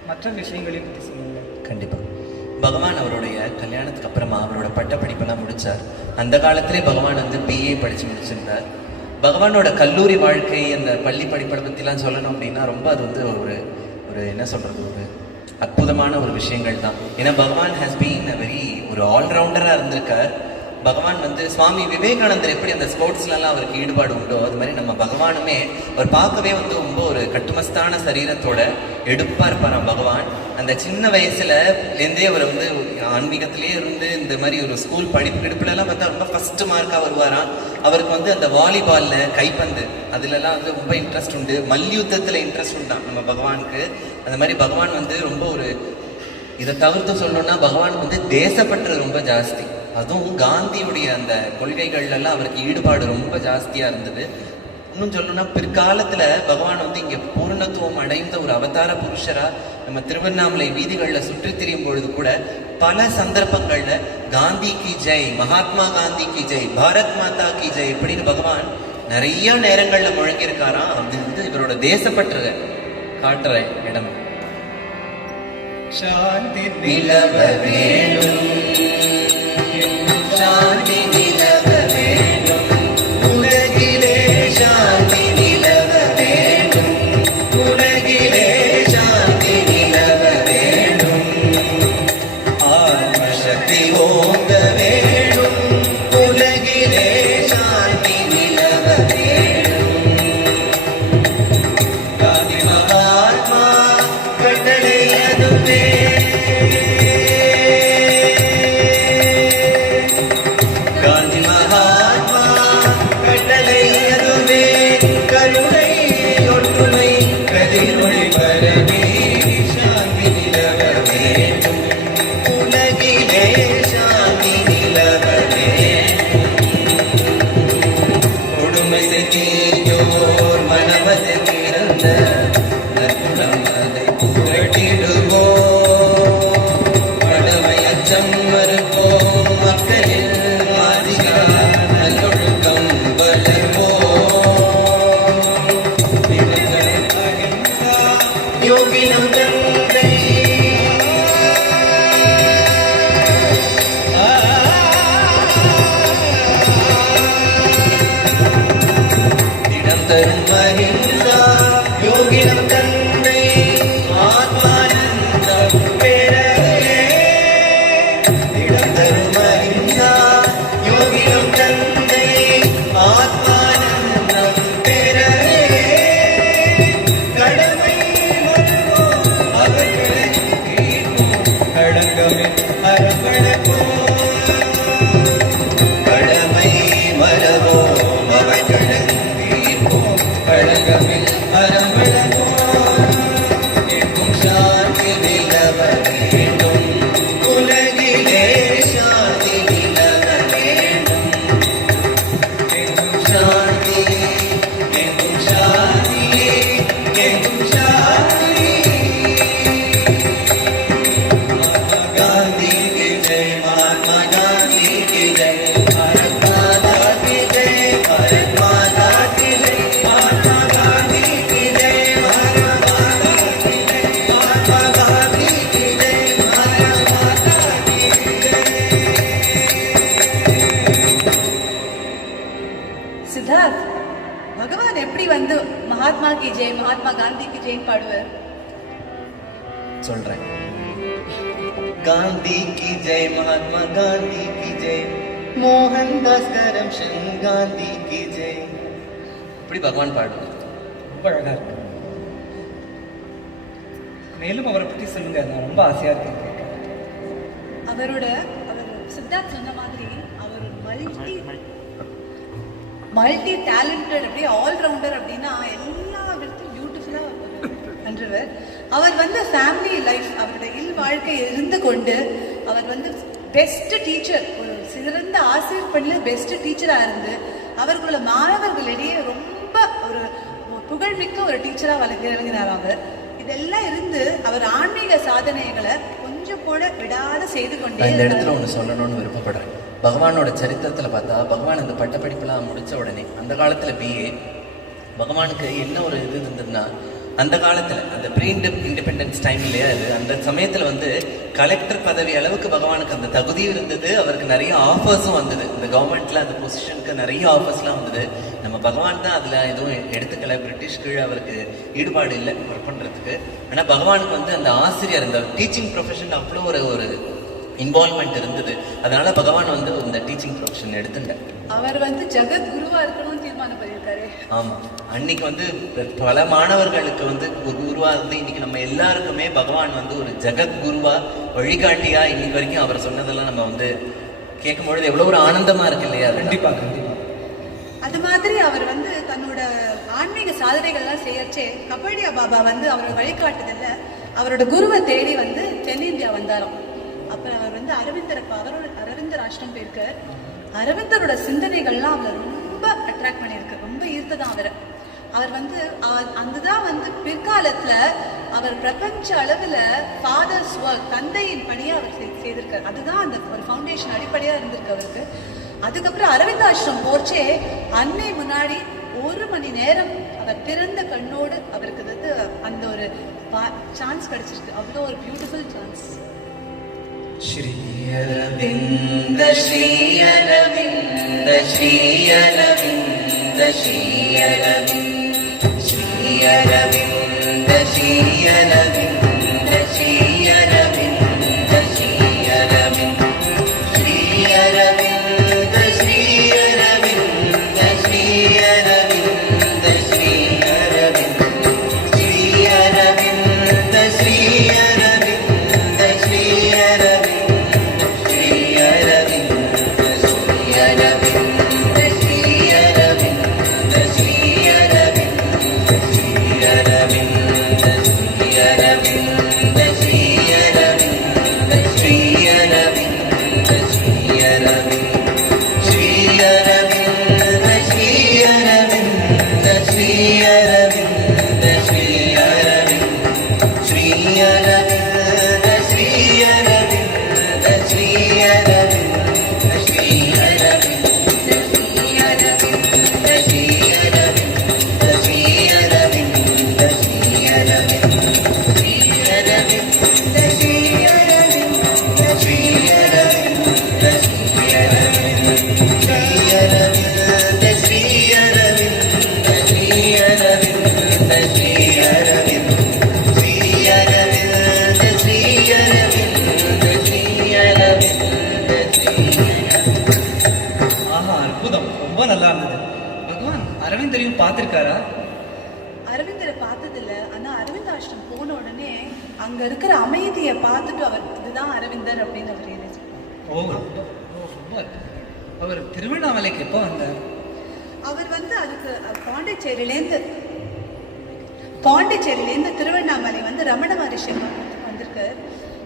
மற்ற விஷயங்களையும் பற்றி சொல்லுங்கள். கண்டிப்பா. பகவான் அவருடைய கல்யாணத்துக்கு அப்புறமா அவரோட பட்டப்படிப்பெல்லாம் முடிச்சார். அந்த காலத்திலே பகவான் வந்து பிஏ படிச்சு முடிச்சிருந்தார். பகவானோட கல்லூரி வாழ்க்கை, அந்த பள்ளி படிப்பை பற்றிலாம் சொல்லணும் அப்படின்னா ரொம்ப அது வந்து ஒரு ஒரு என்ன சொல்றது, ஒரு அற்புதமான ஒரு விஷயங்கள் தான். ஏன்னா பகவான் ஹேஸ் பீன் வெரி ஒரு ஆல்ரவுண்டராக இருந்திருக்கார். பகவான் வந்து சுவாமி விவேகானந்தர் எப்படி அந்த ஸ்போர்ட்ஸ்லாம் அவருக்கு ஈடுபாடு உண்டோ அது மாதிரி நம்ம பகவானுமே அவர் பார்க்கவே வந்து ரொம்ப ஒரு கட்டுமஸ்தான சரீரத்தோட எடுப்பாக இருப்பாராம் பகவான். அந்த சின்ன வயசுல இருந்தே அவர் வந்து ஆன்மீகத்திலே இருந்து இந்த மாதிரி ஒரு ஸ்கூல் படிப்புலாம் பார்த்தா ரொம்ப ஃபர்ஸ்ட் மார்க்காக வருவாராம். அவருக்கு வந்து அந்த வாலிபால்ல கைப்பந்து அதுலலாம் வந்து ரொம்ப இன்ட்ரெஸ்ட் உண்டு. மல்யுத்தத்தில் இன்ட்ரெஸ்ட் உண்டான் நம்ம பகவானுக்கு. அந்த மாதிரி பகவான் வந்து ரொம்ப ஒரு இதை தவிர்த்து சொல்லணும்னா பகவானுக்கு வந்து தேசப்பற்று ரொம்ப ஜாஸ்தி. அதுவும் காந்தியுடைய அந்த கொள்கைகள்லாம் அவருக்கு ஈடுபாடு ரொம்ப ஜாஸ்தியா இருந்தது. இன்னும் சொல்லணும்னா பிற்காலத்துல பகவான் வந்து இங்க பூர்ணத்துவம் அடைந்த ஒரு அவதார புருஷரா நம்ம திருவண்ணாமலை வீதிகளில் சுற்றி திரியும் பொழுது கூட பல சந்தர்ப்பங்கள்ல காந்தி கி ஜெய், மகாத்மா காந்தி கி ஜெய், பாரத் மாதா கி ஜெய் இப்படின்னு பகவான் நிறைய நேரங்கள்ல முழங்கியிருக்காராம். அது வந்து இவரோட தேசப்பற்று காட்டுற இடம். சாந்தி நிலவ வேணும், சாந்தி நிலவ வேண்டும், உலகிலே சாந்தி நிலவ வேண்டும், உலகிலே சாந்தி நிலவ வேண்டும், ஆத்மசக்தி ஓங்க வேண்டும், உலகிலே சாந்தி நிலவ வேண்டும். காந்தி மகாத்மா கட்டளை அதுவே, காந்தி மகாத்மா கட்டளை அதுவே, கருணை ஒற்றுமை கதிரொளி பரவி சாந்தி நிலவ வேண்டும், உலகிலே சாந்தி நிலவ வேண்டும். கொடுமை செய்தோர் மனமது பிறந்த நற்குணம் அதை புகட்டிடுவோம், கடமை அச்சம் மறுப்போம், மக்களில் வாதிகார் நல்லொழுக்கம் வளர்வோம். யோகினம் தந்தை திடம் தரும் அஹிம்சா, யோகினம் தந்தை ஆத்மானந்தம் பெறவே. திடம் தரும் அஹிம்சா, யோகினம் தந்தை ஆத்மானந்தம் பெறவே. கடமை மறவோம், அவர்களை தீர்ப்போம், களங்கமே அறப்படப்போம். கடமை மறவோம், அவர்களை தீர்ப்போம், களங்கமில் அறப்படப்போம். எங்கும் சாந்தி நிலவ வேண்டும், உலகிலே சாந்தி நிலவ வேண்டும். எங்கும் சாந்தி, எங்கும் சாந்தி, எங்கும் சாந்தி. महात्मा गांधी की जय, महात्मा गांधी की जय, भारत माता की जय, भारत माता की जय, महात्मा गांधी की जय, भारत माता की जय, महात्मा गांधी की जय, भारत माता की जय. சித்தார்த், பகவான் எப்படி வந்து மகாத்மா கி ஜெய், மகாத்மா காந்தி கி ஜெய் பாடுவார்? சொல்றேன். காந்தி की जय, महात्मा गांधी की जय, मोहनदास करमचंद गांधी की जय. இப்படி பகவான் பாடுவார். ரொம்ப அழகா இருக்கு. மேலும் அவரை பற்றி சொல்லுங்க, நான் ரொம்ப ஆசையா இருக்கேன் கேட்க. அவர் சித்தார்த் சொன்ன மாதிரி அவர் மல்டி டேலண்டட், அப்படியே ஆல்ரவுண்டர் அப்படின்னா எல்லா விதத்திலும் பியூட்டிஃபுல்லாக பண்றவர். அவர் வந்து ஃபேமிலி லைஃப், அவருடைய வாழ்க்கை இருந்து கொண்டு அவர் வந்து பெஸ்ட் டீச்சர், ஒரு சிறந்த ஆசிரியர் பணியில் பெஸ்ட் டீச்சராக இருந்து அவர்களோட மாணவர்களிடையே ரொம்ப ஒரு புகழ்மிக்க ஒரு டீச்சராக விளங்கினார் அவர். இதெல்லாம் இருந்து அவர் ஆன்மீக சாதனைகளை கொஞ்சம் கூட விடாத செய்து கொண்டே. இந்த இடத்துல ஒன்று சொல்லணும்னு விருப்பப்படுறேன். பகவானோட சரித்திரத்தில் பார்த்தா பகவான் அந்த பட்டப்படிப்பெல்லாம் முடித்த உடனே அந்த காலத்தில் பிஏ பகவானுக்கு என்ன ஒரு இது இருந்ததுன்னா அந்த காலத்துல அந்த ப்ரீ இண்டிபெண்டன்ஸ் டைம் இல்லையா அது, அந்த சமயத்துல வந்து கலெக்டர் பதவி அளவுக்கு பகவானுக்கு அந்த தகுதியும் இருந்தது, அவருக்கு நிறைய ஆஃபர்ஸும் வந்தது. இந்த கவர்மெண்ட்ல அந்த பொசிஷனுக்கு நிறைய ஆஃபர்ஸ்லாம் வந்தது. நம்ம பகவான் தான் அதுல எதுவும் எடுத்துக்கல, பிரிட்டிஷ் கீழே அவருக்கு ஈடுபாடு இல்லை ஒர்க் பண்றதுக்கு. ஆனா பகவானுக்கு வந்து அந்த ஆசிரியர், அந்த டீச்சிங் ப்ரொஃபஷன் அவ்வளோ ஒரு இன்வால்மெண்ட் இருந்தது. அதனால பகவான் வந்து இந்த டீச்சிங் ப்ரொஃபஷன் எடுத்துட்டார். அவர் வந்து ஜெகத் குருவா இருக்கணும்னு தீர்மானம் பண்ணியிருக்காரு. ஆமா, அன்னைக்கு வந்து பல மாணவர்களுக்கு வந்து ஒரு குருவா இருந்து இன்னைக்கு நம்ம எல்லாருக்குமே பகவான் வந்து ஒரு ஜெகத் குருவா வழிகாட்டியா இன்னைக்கு வரைக்கும் அவர் சொன்னதெல்லாம் நம்ம வந்து கேட்கும் பொழுது எவ்வளவு ஒரு ஆனந்தமா இருக்கு இல்லையா? கண்டிப்பா கண்டிப்பா. அது மாதிரி அவர் வந்து தன்னோட ஆன்மீக சாதனைகள்லாம் செய்யச்சே கபடியா பாபா வந்து அவரோட வழிகாட்டுதல்ல அவரோட குருவை தேடி வந்து தென்னிந்தியா வந்தாராம். அப்ப அவர் வந்து அரவிந்தர் ஆசிரமம் போயிருக்க. அரவிந்தரோட சிந்தனைகள்லாம் அவரை ரொம்ப அட்ராக்ட் பண்ணியிருக்கு, ரொம்ப ஈர்த்ததான் அவர் வந்து அதுதான் வந்து பிற்காலத்துல அவர் பிரபஞ்ச அளவுல ஃபாதர்ஸ் ஒர்க், தந்தையின் பணியை அவர் செய்திருக்காரு. அதுதான் அந்த ஒரு ஃபவுண்டேஷன் அடிப்படையா இருந்திருக்கு அவருக்கு. அதுக்கப்புறம் அரவிந்தாசிரம் போச்சே அன்னை முன்னாடி 1 மணி நேரம் அவர் திறந்த கண்ணோடு அவருக்கு வந்து அந்த ஒரு சான்ஸ் கிடைச்சிருக்கு. அவ்வளோ ஒரு பியூட்டிஃபுல் சான்ஸ். ஸ்ரீ அரவிந்த ஸ்ரீ அரவிந்த ஸ்ரீ அரவிந்த ஸ்ரீ அரவிந்த ஸ்ரீ அரவிந்த ஸ்ரீ அரவிந்த ஸ்ரீ அரவிந்த ஸ்ரீ அரவிந்த ஸ்ரீ அரவிந்த ஸ்ரீ அரவிந்த ஸ்ரீ அரவிந்த ஸ்ரீ அரவிந்த ஸ்ரீ அரவிந்த ஸ்ரீ அரவிந்த ஸ்ரீ அரவிந்தரையும் பார்த்திருக்காரா? அரவிந்தரை பார்த்ததில்ல. ஆனா அரவிந்த் ஆசிரம் போன உடனே அங்க இருக்கிற அமைதியை பார்த்துட்டு அவர் இதுதான் அரவிந்தர் அப்படின்னு அவர் ரியலைஸ் பண்ணார். அவர் திருவண்ணாமலைக்கு எப்போ வந்தார்? அவர் வந்து அதுக்கு பாண்டிச்சேரியிலேருந்து திருவண்ணாமலை வந்து ரமண மகரிஷி வந்திருக்கார்.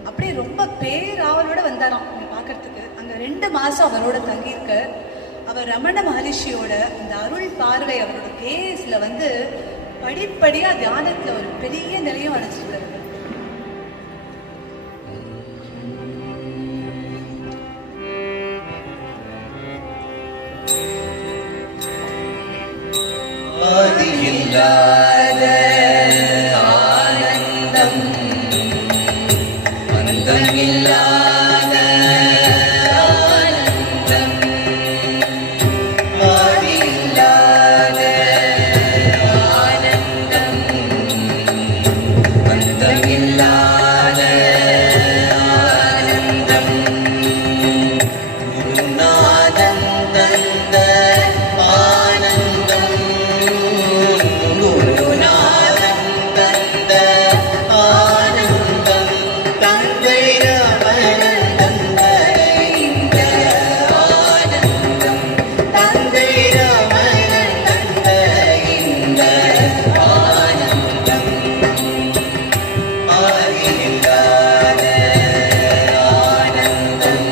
அப்படியே ரொம்ப பேராவலோட வந்தாராம் இங்க பார்க்கறதுக்கு. அங்க 2 மாசம் அவரோட தங்கியிருக்கார். அவர் ரமண மகரிஷியோட இந்த அருள் பார்வை அவரோட கேஸ்ல வந்து படிப்படியா தியானத்துல ஒரு பெரிய நிலையும் அடைச்சிருக்காரு. ஆதியில்லாத ஆனந்தம், அந்தமில்லாத ஆனந்தம், ஆதியில்லாத ஆனந்தம், அந்தமில்லாத ஆனந்தம், குருநாதன் தந்த ஆனந்தம், குருநாதன் தந்த ஆனந்தம், தந்தை ரமணன் தந்த இந்த ஆனந்தம், தந்தை ரமணன் தந்த இந்த ஆனந்தம், ஆதியில்லாத ஆனந்தம்,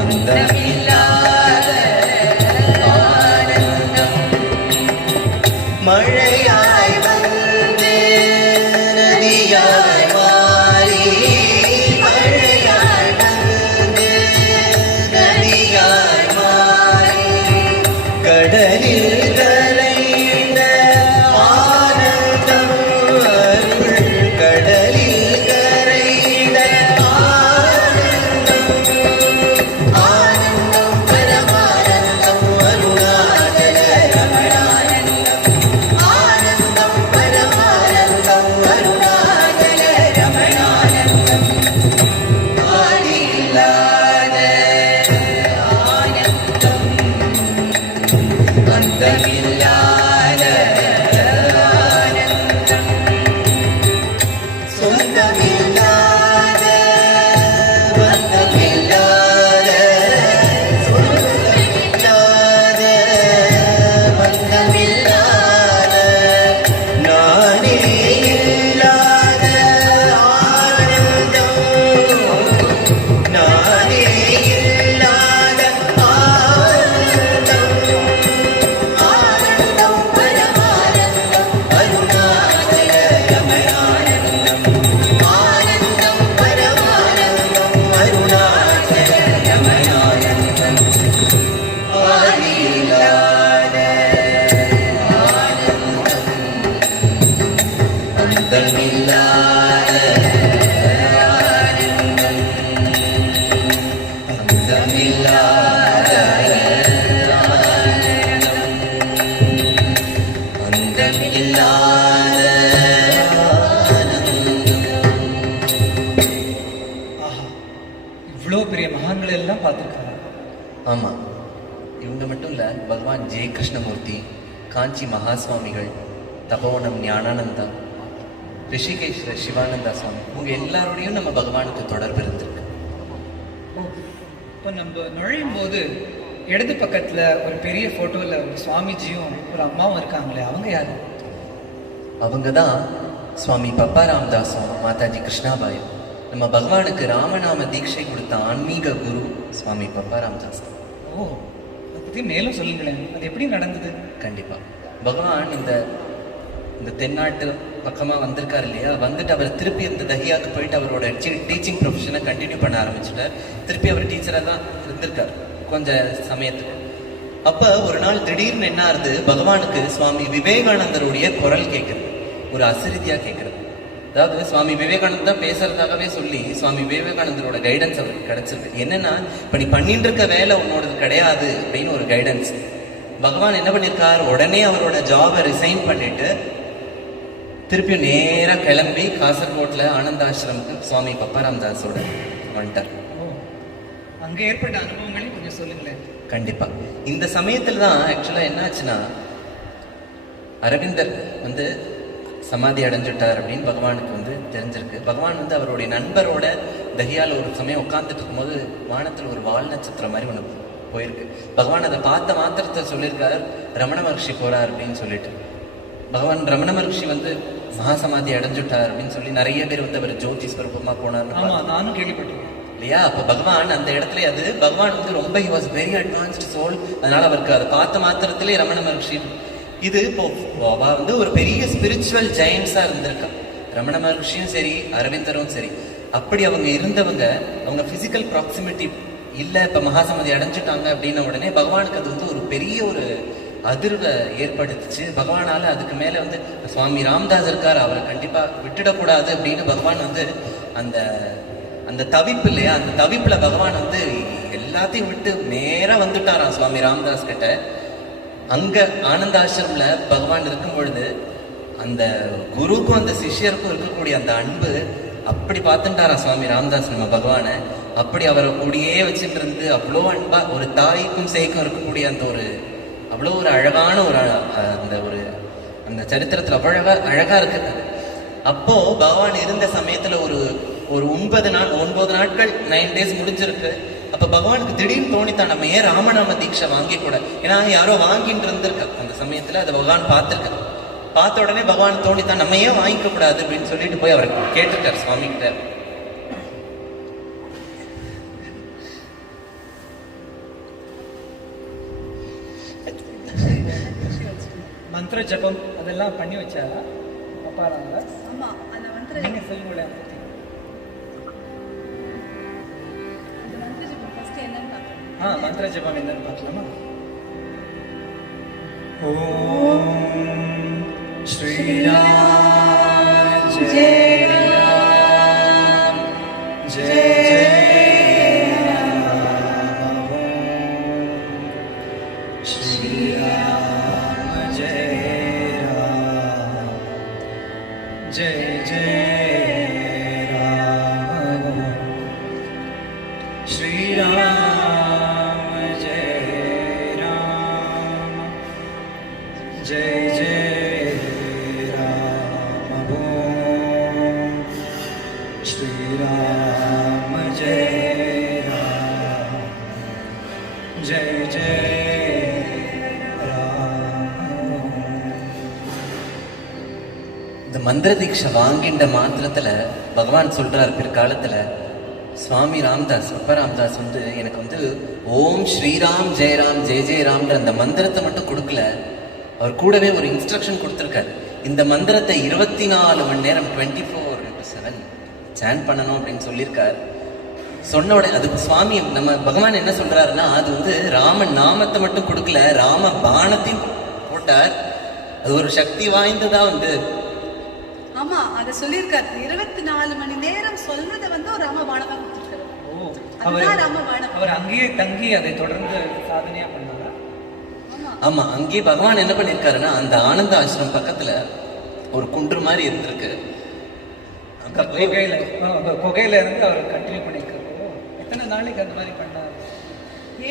அந்தமில்லாத ஆனந்தம், மழையாய் வந்து நதியாய் மாறி, மழையாய் வந்து நதியாய் மாறி, கடலில் கரைந்த ஆனந்தம், இவ்வளோ பெரிய மகான்களை எல்லாம் பார்த்துருக்காங்க. ஆமா, இவங்க மட்டும் இல்ல, பகவான் ஜெய கிருஷ்ணமூர்த்தி, காஞ்சி மகாசுவாமிகள், தபோவனம் ஞானானந்தா, ரிஷிகேஷ்ல சிவானந்தா சுவாமி, இவங்க எல்லாரோடையும் நம்ம பகவானுக்கு தொடர்பு இருந்திருக்கு. இப்போ நம்ம நுழையும் போது இடது பக்கத்துல ஒரு பெரிய போட்டோல ஒரு சுவாமிஜியும் ஒரு அம்மாவும் இருக்காங்களே, அவங்க யாரு? அவங்க தான் சுவாமி பப்பா ராமதாசும் மாதாஜி கிருஷ்ணாபாயும். நம்ம பகவானுக்கு ராமநாம தீட்சை கொடுத்த ஆன்மீக குரு சுவாமி பப்பா ராமதாஸ். ஓ, அதை பத்தி மேலும் சொல்லுங்களேன், அது எப்படி நடந்தது? கண்டிப்பா. பகவான் இந்த தென்னாட்டு பக்கமா வந்திருக்காரு இல்லையா, வந்துட்டு அவர் திருப்பி இந்த தஹியாவுக்கு போயிட்டு அவரோட டீச்சிங் ப்ரொஃபஷனை கண்டினியூ பண்ண ஆரம்பிச்சுட்டார். திருப்பி அவர் டீச்சராக தான் இருந்திருக்கார் கொஞ்ச சமயத்துக்கு. அப்ப ஒரு நாள் திடீர்னு என்ன ஆகுது, பகவானுக்கு சுவாமி விவேகானந்தருடைய குரல் கேட்குறது, ஒரு அசிரிதியா கேட்கறது. அதாவது சுவாமி விவேகானந்தர் பேசுறதாகவே சொல்லி சுவாமி விவேகானந்தரோட கைடன்ஸ் அவருக்கு கிடைச்சிருக்கு. என்னன்னா, இப்ப நீ பண்ணிட்டு இருக்க வேலை உன்னோடது கிடையாது அப்படின்னு ஒரு கைடன்ஸ். பகவான் என்ன பண்ணிருக்கார், உடனே அவரோட ஜாபை ரிசைன் பண்ணிட்டு திருப்பியும் நேரா கிளம்பி காசர்கோட்ல ஆனந்தாசிரமுக்கு சுவாமி பப்பா ராமதாஸோட வந்துட்டார். அங்க ஏற்பட்ட அனுபவங்களையும் கொஞ்சம் சொல்லுங்களேன். கண்டிப்பா. இந்த சமயத்துல தான் ஆக்சுவலா என்ன ஆச்சுன்னா, அரவிந்தர் சமாதி அடைஞ்சுட்டார் அப்படின்னு பகவானுக்கு தெரிஞ்சிருக்கு. பகவான் அவருடைய நண்பரோட தஹியால ஒரு சமயம் உட்கார்ந்துட்டு இருக்கும்போது வானத்துல ஒரு வால் நட்சத்திரம் மாதிரி ஒண்ணு போயிருக்கு. பகவான் அதை பார்த்த மாத்திரத்தை சொல்லியிருக்காரு, ரமண மகர்ஷி போறார் அப்படின்னு சொல்லிட்டு. பகவான் ரமண மகர்ஷி மகாசமாதி அடைஞ்சுட்டார் அப்படின்னு சொல்லி நிறைய பேர் அவர் ஜோதி ஸ்வரூபமா போனார். நானும் கேள்விப்பட்டிருக்கேன் இல்லையா? அப்ப பகவான் அந்த இடத்துல பகவான் ரொம்ப he was very advanced soul. அதனால அவருக்கு அதை பார்த்த மாத்திரத்திலே ரமண மகர்ஷி இது இப்போ ஒரு பெரிய ஸ்பிரிச்சுவல் ஜெயன்ஸா இருந்திருக்கா. ரமண மகர்ஷியும் சரி, அரவிந்தரும் சரி, அப்படி அவங்க இருந்தவங்க, அவங்க பிசிக்கல் ப்ராக்சிமிட்டி இல்ல, இப்ப மகாசமாதி அடைஞ்சுட்டாங்க அப்படின்ன உடனே பகவானுக்கு அது ஒரு பெரிய ஒரு அதிர்வை ஏற்படுத்துச்சு. பகவானால அதுக்கு மேல சுவாமி ராமதாஸ் இருக்கார், அவரை கண்டிப்பா விட்டுடக்கூடாது அப்படின்னு பகவான் அந்த அந்த தவிப்பு இல்லையா, அந்த தவிப்புல பகவான் எல்லாத்தையும் விட்டு நேரா வந்துட்டாராம் சுவாமி ராமதாஸ் கிட்ட. அங்க ஆனந்தாசிரம்ல பகவான் இருக்கும் பொழுது அந்த குருக்கும் அந்த சிஷ்யருக்கும் இருக்கக்கூடிய அந்த அன்பு அப்படி பார்த்துட்டாராம் சுவாமி ராமதாஸ் நம்ம பகவானை. அப்படி அவரை கூடியே வச்சுட்டு இருந்து அவ்வளோ அன்பா, ஒரு தாய்க்கும் சேய்க்கும் இருக்கக்கூடிய அந்த ஒரு அவ்வளோ ஒரு அழகான அந்த சரித்திரத்துல அவ்வளோ அழகா இருக்குது. அப்போ பகவான் இருந்த சமயத்துல ஒரு 9 நாட்கள் 9 days முடிஞ்சிருக்கு. அப்ப பகவானுக்கு திடீர்னு தோணித்தான், நம்ம ஏன் ராமநாம தீட்சை வாங்கி கூட, ஏன்னா யாரோ வாங்கிட்டு இருந்திருக்க அந்த சமயத்துல, அதை பகவான் பார்த்திருக்க. பார்த்த உடனே பகவான் தோணித்தான், நம்ம ஏன் வாங்கிக்க கூடாது அப்படின்னு சொல்லிட்டு போய் அவரை கேட்டிருக்காரு சுவாமி கிட்ட. மந்திர ஜபம் அதெல்லாம் பண்ணி வச்சாரா அப்பா ராமதாஸ்? ஆமா, அந்த மந்திர நீங்க சொல்லுங்களேன். மந்திர ஜபம் என்னன்னு பார்க்கலாமா? ஓம் ஸ்ரீராம் ஜெய ராம் ஜெய ராம், ஸ்ரீராம் ஜெய ராம் ஜெய ஜெய ராம், ஸ்ரீராம் जय जय राम बोल, राम जय राम जय जय राम. இந்த மந்திர தீட்சை வாங்கின்ற மாத்திரத்துல பகவான் சொல்றார் பிற்காலத்துல சுவாமி ராம்தாஸ் அப்பா ராம்தாஸ் வந்து எனக்கு வந்து ஓம் ஸ்ரீராம் ஜெயராம் ஜெய ஜெயராம்ன்ற அந்த மந்திரத்தை மட்டும் கொடுக்கல, அவர் கூடவே ஒரு இன்ஸ்ட்ரக்ஷன் கொடுத்துருக்காரு. இந்த மந்திரத்தை 24 மணி நேரம் 24/7 சாண்ட் பண்ணணும் அப்படின்னு சொல்லியிருக்கார். சொன்ன உடனே அது சுவாமி நம்ம பகவான் என்ன சொல்றாருன்னா, அது வந்து ராம நாமத்தை மட்டும் கொடுக்கல, ராம பாணத்தையும் போட்டார். அது ஒரு சக்தி வாய்ந்ததா வந்து ஆமா, அத சொல்லியிருக்காரு. 24 மணி நேரம் சொல்றத வந்து ஒரு ராமபாணமா கொடுத்திருக்காரு. அதுதான் ராமபாணம். அவர் அங்கேயே தங்கி அதை தொடர்ந்து சாதனையா பண்ணாரா? ஆமா, அங்கே பகவான் என்ன பண்ணிருக்காருன்னா, அந்த ஆனந்த ஆசிரமம் பக்கத்துல ஒரு குன்று மாதிரி இருந்திருக்கு. கொகையில இருந்து அவர் கண்டினியூ பண்ணிருக்காரு. எத்தனை நாளைக்கு அந்த மாதிரி பண்ணார்?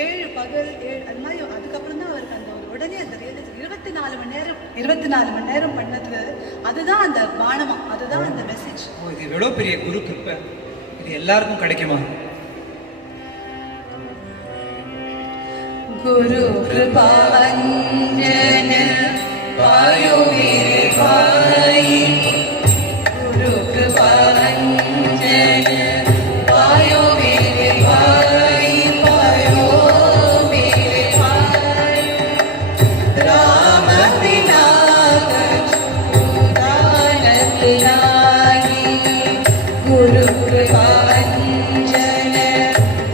7 பகல் 7 அது மாதிரி. அதுக்கப்புறம் தான் அவருக்கு அந்த உடனே அந்த 24 மணி நேரம் பண்ணது அதுதான் அந்த பானமா, அதுதான் அந்த மெசேஜ். இது எவ்வளவு பெரிய குரு கிருப்பை, இது எல்லாருக்கும் கிடைக்குமா? गुरु कृपा अंजन पायो मेरे भाई, गुरु कृपा अंजन पायो मेरे भाई, पायो मेरे भाई. राम बिना कछु दानत नाही, गुरु कृपा अंजन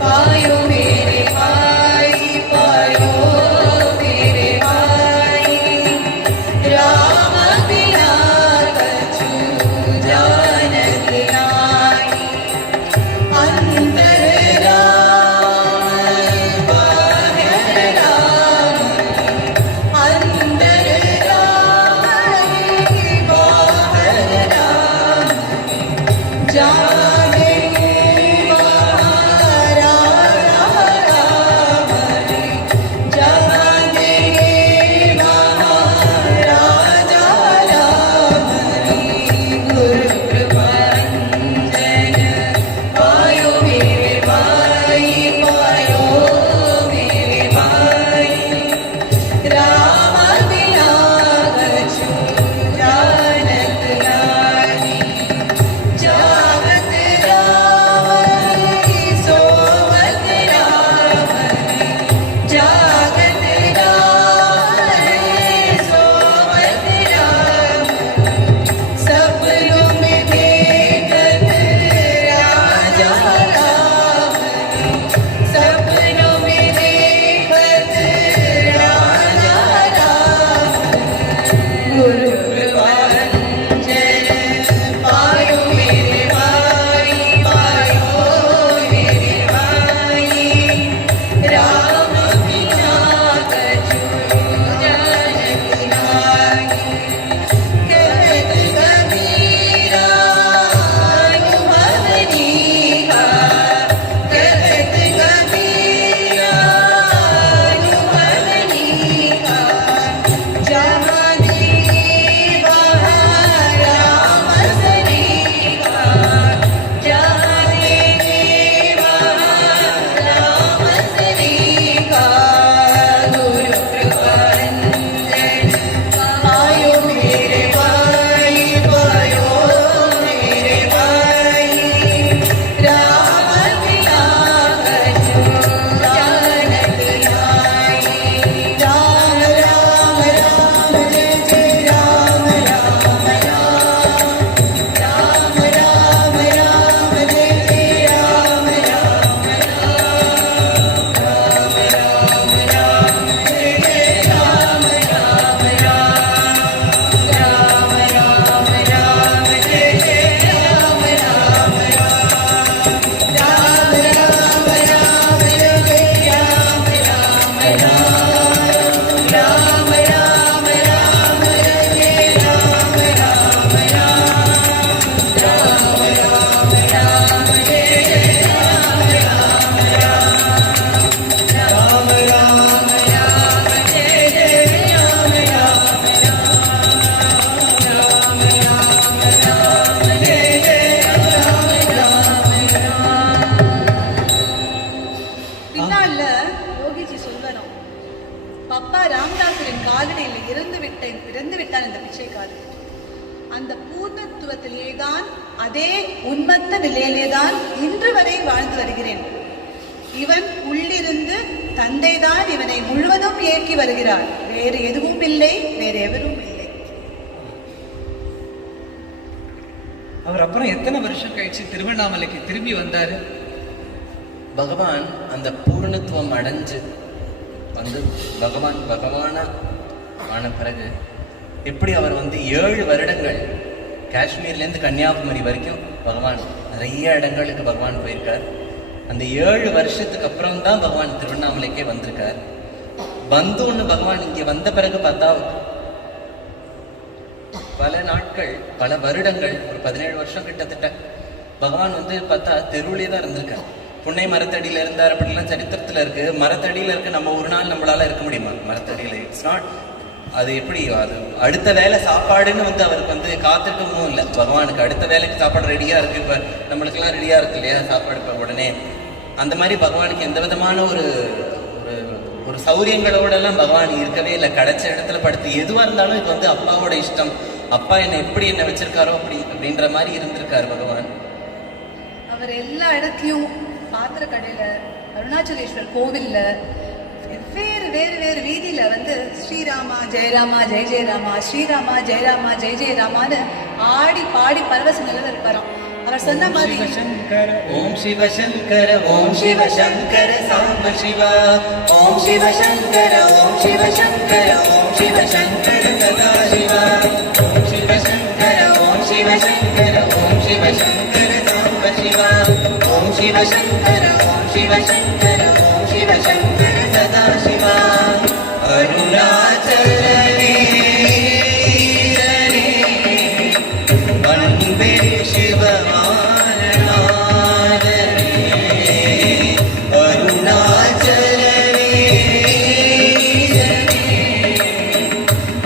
पायो मेरे भाई, पायो मेरे भाई. राम बिना कछु जानत नाही, अंतर राम बाहर राम, अंतर राम बाहर राम. जागे जागते உன்மத்த நிலையிலேதான் இன்று வரை வாழ்ந்து வருகிறேன். இவன் உள்ளிருந்து தந்தைதான் இவனை முழுவதும் இயக்கி வருகிறார். வேறு எதுவும் இல்லை, வேறு எவரும் இல்லை. அவர் அப்புறம் எத்தனை வருஷம் கழிச்சு திருவண்ணாமலைக்கு திரும்பி வந்தாரு? பகவான் அந்த பூர்ணத்துவம் அடைஞ்சு வந்து பகவானா ஆன பிறகு எப்படி அவர் வந்து 7 வருடங்கள் காஷ்மீர்லேருந்து கன்னியாகுமரி வரைக்கும் பகவான் நிறைய இடங்களுக்கு பகவான் போயிருக்கார். அந்த 7 வருஷத்துக்கு அப்புறம் தான் பகவான் திருவண்ணாமலைக்கே வந்திருக்கார். ஒன்று பகவான் இங்கே வந்த பிறகு பார்த்தா பல நாட்கள் பல வருடங்கள் ஒரு 17 வருஷம் கிட்டத்தட்ட பகவான் வந்து பார்த்தா தெருவிலே தான் இருந்திருக்கார். புன்னை மரத்தடியில இருந்தார் அப்படிலாம் சரித்திரத்துல இருக்கு. மரத்தடியில இருக்கு, நம்ம ஒரு நாள் நம்மளால இருக்க முடியுமா மரத்தடியில? It's not. அது எப்படி, அது அடுத்த வேலை சாப்பாடுன்னு வந்து அவருக்கு வந்து காத்திருக்கவும் இல்லை. பகவானுக்கு அடுத்த வேலைக்கு சாப்பாடு ரெடியா இருக்கு. இப்ப நம்மளுக்கெல்லாம் ரெடியா இருக்கு இல்லையா சாப்பாடு, இப்ப உடனே அந்த மாதிரி பகவானுக்கு எந்த விதமான ஒரு ஒரு சௌரியங்களோட எல்லாம் பகவான் இருக்கவே இல்லை. கிடைச்ச இடத்துல படுத்து எதுவா இருந்தாலும் இது வந்து அப்பாவோட இஷ்டம், அப்பா எப்படி என்ன வச்சிருக்காரோ அப்படின்ற மாதிரி இருந்திருக்காரு பகவான். அவர் எல்லா இடத்துலயும் பாத்திர கடையில, அருணாச்சலேஸ்வர் கோவில்ல, வேறு வேறு வேறு வீதியில வந்து ஸ்ரீராமா ஜெயராமா ஜெய ஜெயராமா, ஸ்ரீராமா ஜெயராமா ஜெய ஜெயராமான்னு ஆடி பாடி பரவச நிலையில இருப்பாராம். அவர் சொன்ன மாதிரி ஓம் சிவ சங்கர ஓம் சிவ சங்கர சாம்ப சிவா, ஓம் சிவ சங்கர ஓம் சிவ சங்கர ஓம் சிவ சங்கர சதா சிவா, ஓம் சிவ சங்கர ஓம் சிவ சங்கர ஓம் சிவ சங்கர சாம்ப சிவா, ஓம் சிவ சங்கர ஓம் சிவ சங்கர ஓம் சிவ சங்கர சதா சிவா. அருணாச்சலே அன்பே சிவமானே, அருணாச்சலே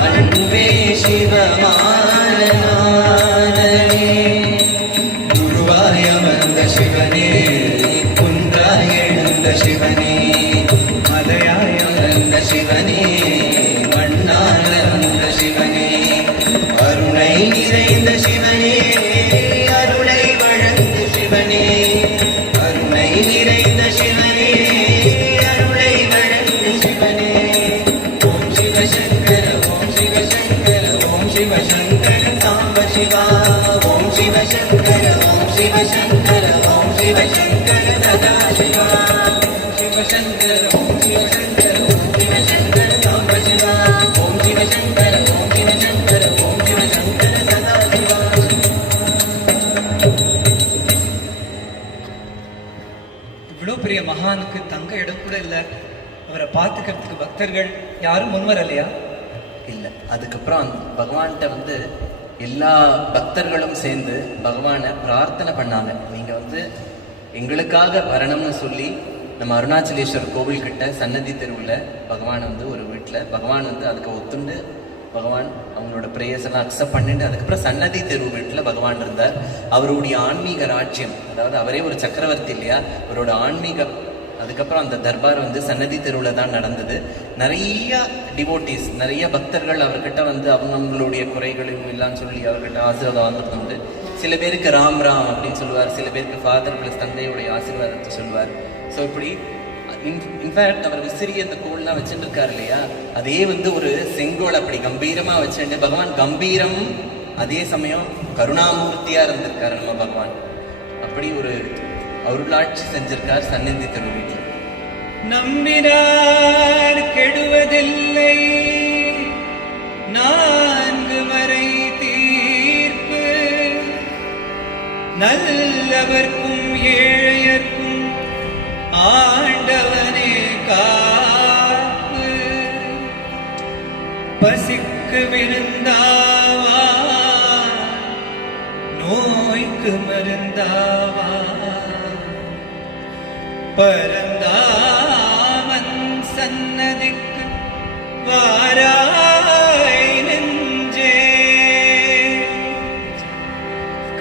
அன்பே சிவமானே, குருவாய் அமர்ந்த சிவனே, குன்றாய் எழுந்த சிவனே, மலையாய் அமர்ந்த சிவனே, மண்ணால் அமர்ந்த சிவனே, அருணை நிறைந்த சிவனே, அருளை வழங்கு சிவனே, அருணை நிறைந்த சிவனே, அருளை வழங்கு சிவனே. ஓம் சிவ சங்கர ஓம் சிவ சங்கர ஓம் சிவ சங்கர சாம்ப சிவா, ஓம் சிவ சங்கர ஓம் சிவ சங்கர ஓம் சிவ சங்கர சதா சிவா, ஓம் சிவ சங்கர ஓம் சிவ சங்கர ஓம் சிவ சங்கர சாம்ப சிவா, ஓம் சிவ சங்கர ஓம் சிவ சங்கர ஓம் சிவ சங்கர சதா சிவா. இவ்வளவு பெரிய மகானுக்கு தங்க இடம் கூட இல்லை. அவரை பார்த்துக்கிறதுக்கு பக்தர்கள் யாரும் முன்வரலையா? இல்லை. அதுக்கப்புறம் பகவான்கிட்ட வந்து எல்லா பக்தர்களும் சேர்ந்து பகவானை பிரார்த்தனை பண்ணாங்க. நீங்க வந்து எங்களுக்காக வரணும்னு சொல்லி நம்ம அருணாச்சலேஸ்வர் கோவில் கிட்ட சன்னதி தெருவில் பகவான் வந்து ஒரு வீட்டில் பகவான் வந்து அதுக்கு ஒத்துண்டு பகவான் அவங்களோட பிரேயர்ஸ் எல்லாம் அக்செப்ட் பண்ணிட்டு அதுக்கப்புறம் சன்னதி தெரு வீட்டில் பகவான் இருந்தார். அவருடைய ஆன்மீக ராஜ்யம், அதாவது அவரே ஒரு சக்கரவர்த்தி இல்லையா, அவரோட ஆன்மீக அதுக்கப்புறம் அந்த தர்பார் வந்து சன்னதி தெருவில் தான் நடந்தது. நிறைய டிவோட்டிஸ், நிறைய பக்தர்கள் அவர்கிட்ட வந்து அவங்களுடைய குறைகளையும் இல்லான்னு சொல்லி அவர்கிட்ட ஆசீர்வாதம் வாங்குறது உண்டு. சில பேருக்கு ராம் ராம் அப்படின்னு சொல்லுவார், சில பேருக்கு ஃபாதர் பிளஸ் தந்தையுடைய ஆசீர்வாதத்தை சொல்லுவார். ஸோ இப்படி இன்ஃபேக்ட் அவர் விசிறி அந்த கோல்லாம் வச்சுட்டு இருக்காரு இல்லையா, அதே வந்து ஒரு செங்கோல் அப்படி கம்பீரமா வச்சுட்டு பகவான் கம்பீரம் அதே சமயம் கருணாமூர்த்தியா இருந்திருக்காரு நம்ம பகவான். அப்படி ஒரு அருளாட்சி செஞ்சிருக்கார் சன்னதி திரு வீட்டில். நம்பினார் கெடுவதில்லை, நான்கு மறை தீர்ப்பு, நல்லவர்க்கும் ஏழையர்க்கும் ஆண்டவனே காப்பு, பசிக்கு விருந்தாவா நோய்க்கு மருந்தாவா, பரந்தாமன் சன்னதிக்கு வாராய் நெஞ்சே,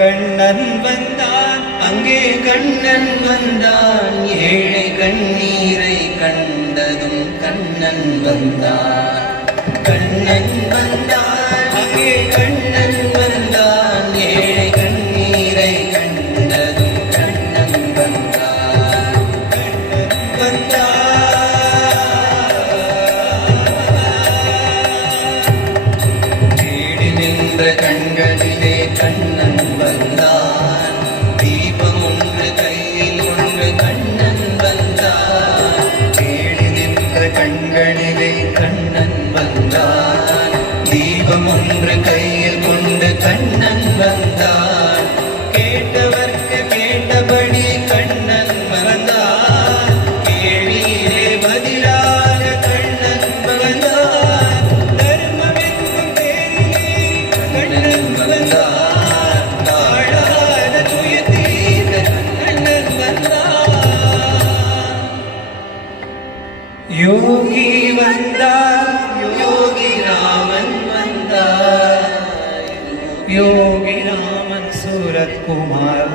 கண்ணன் வந்தான் அங்கே கண்ணன் வந்தான், ஏழை கண்ணீரை கண்டதும் கண்ணன் வந்தான், கண்ணன் வந்தான் அங்கே கண்ணன் வந்தான், ஏழை கண்ணீரை கண்டதும் யோகி வந்தார் யோகி ராமன் வந்தார் யோகி ராமன் சூரத்குமார்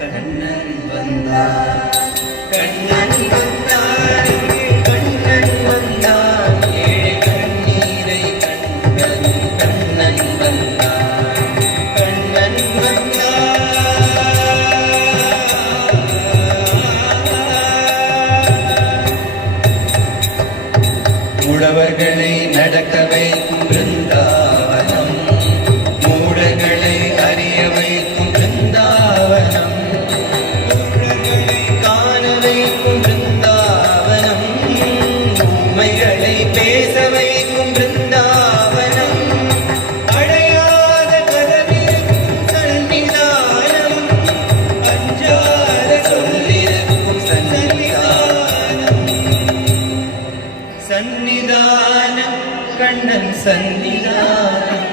கண்ணன் வந்தார் கண்ணன் வந்தார் கண்ணன் வந்தார் ஏழை கண்ணீரை கண்ணன் கண்ணன் வந்தார் கண்ணன் வந்தார் உழவர்களை நடக்க வைக்கும் பிருந்தாவனம் மூடர்களை அறிய வைக்கும் பிருந்தாவனம் மூடர்களை காண வைக்கும் பிருந்தாவனம் ஊமைகளை பேச வைக்கும் பிருந்தாவனம் அடையாத கதவிருக்கும் சன்னிதானம் அஞ்சாத சொல்லிருக்கும் சன்னிதானம் சன்னிதானம் கண்ணன் சன்னிதானம்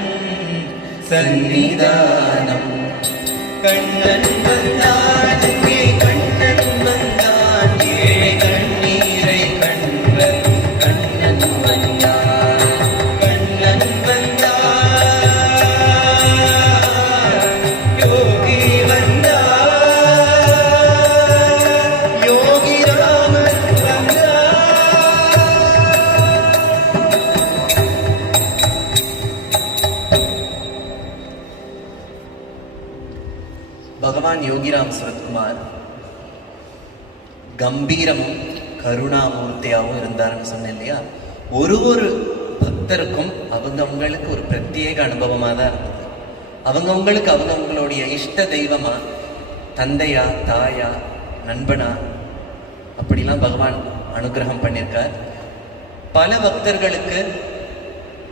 சன்னிதானம் கண்ணன் வந்தான் அங்கே கண்ணன் வந்தான் ஏழை கண்ணீரை கண்ணன் கண்ணன் வந்தான் கண்ணன் வந்தான் யோகி வந்தான் யோகி ராமன் வந்தான். பகவான் யோகிராம் சரத்குமார் கம்பீரமும் கருணாமூர்த்தியாகவும் இருந்தாருன்னு சொன்னேன் இல்லையா. ஒரு பக்தருக்கும் அவங்களுக்கு ஒரு பிரத்யேக அனுபவமா தான் இருந்தது. அவங்களுக்கு அவங்களுடைய இஷ்ட தெய்வமா, தந்தையா தாயா நண்பனா அப்படிலாம் பகவான் அனுகிரகம் பண்ணியிருக்கார். பல பக்தர்களுக்கு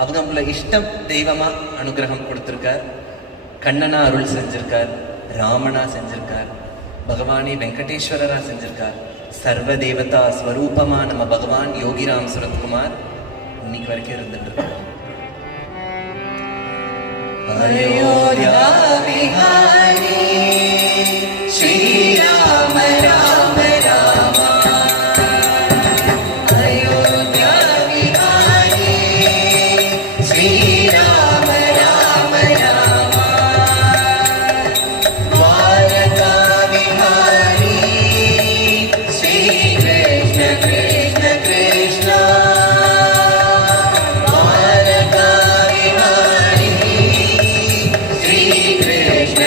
அவங்கள இஷ்ட தெய்வமா அனுகிரகம் கொடுத்திருக்கார். கண்ணனா அருள் செஞ்சிருக்கார், ராமனா செஞ்சிருக்கார், பகவானே வெங்கடேஸ்வரரா செஞ்சிருக்கார். சர்வ தேவதா ஸ்வரூபமா நம்ம பகவான் யோகிராம் சரத்குமார் இன்னைக்கு வரைக்கும் இருந்துட்டு இருக்கார். अयोध्या विहारी श्रीराम राम राम अयोध्या विहारी श्रीराम राम राम द्वारका विहारी श्री कृष्ण कृष्ण कृष्ण द्वारका विहारी श्री कृष्ण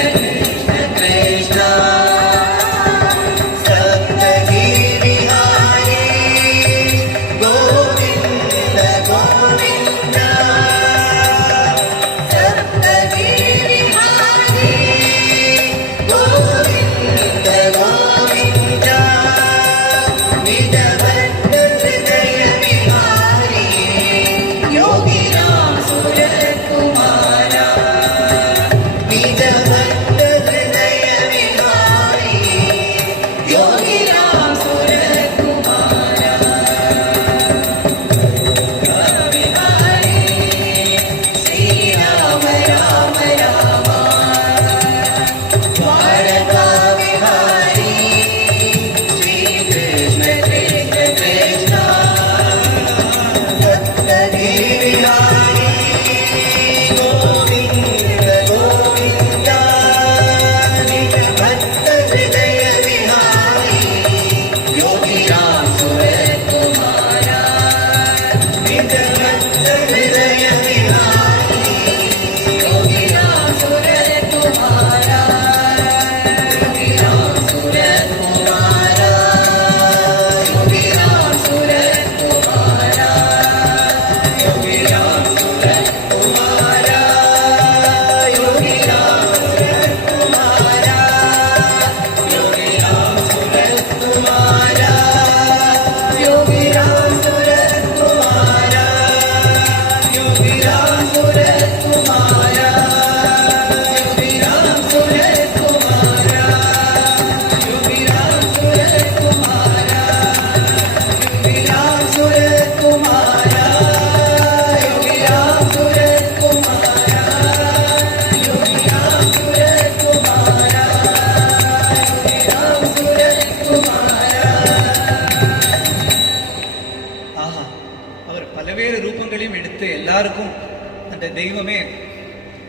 தெய்வமே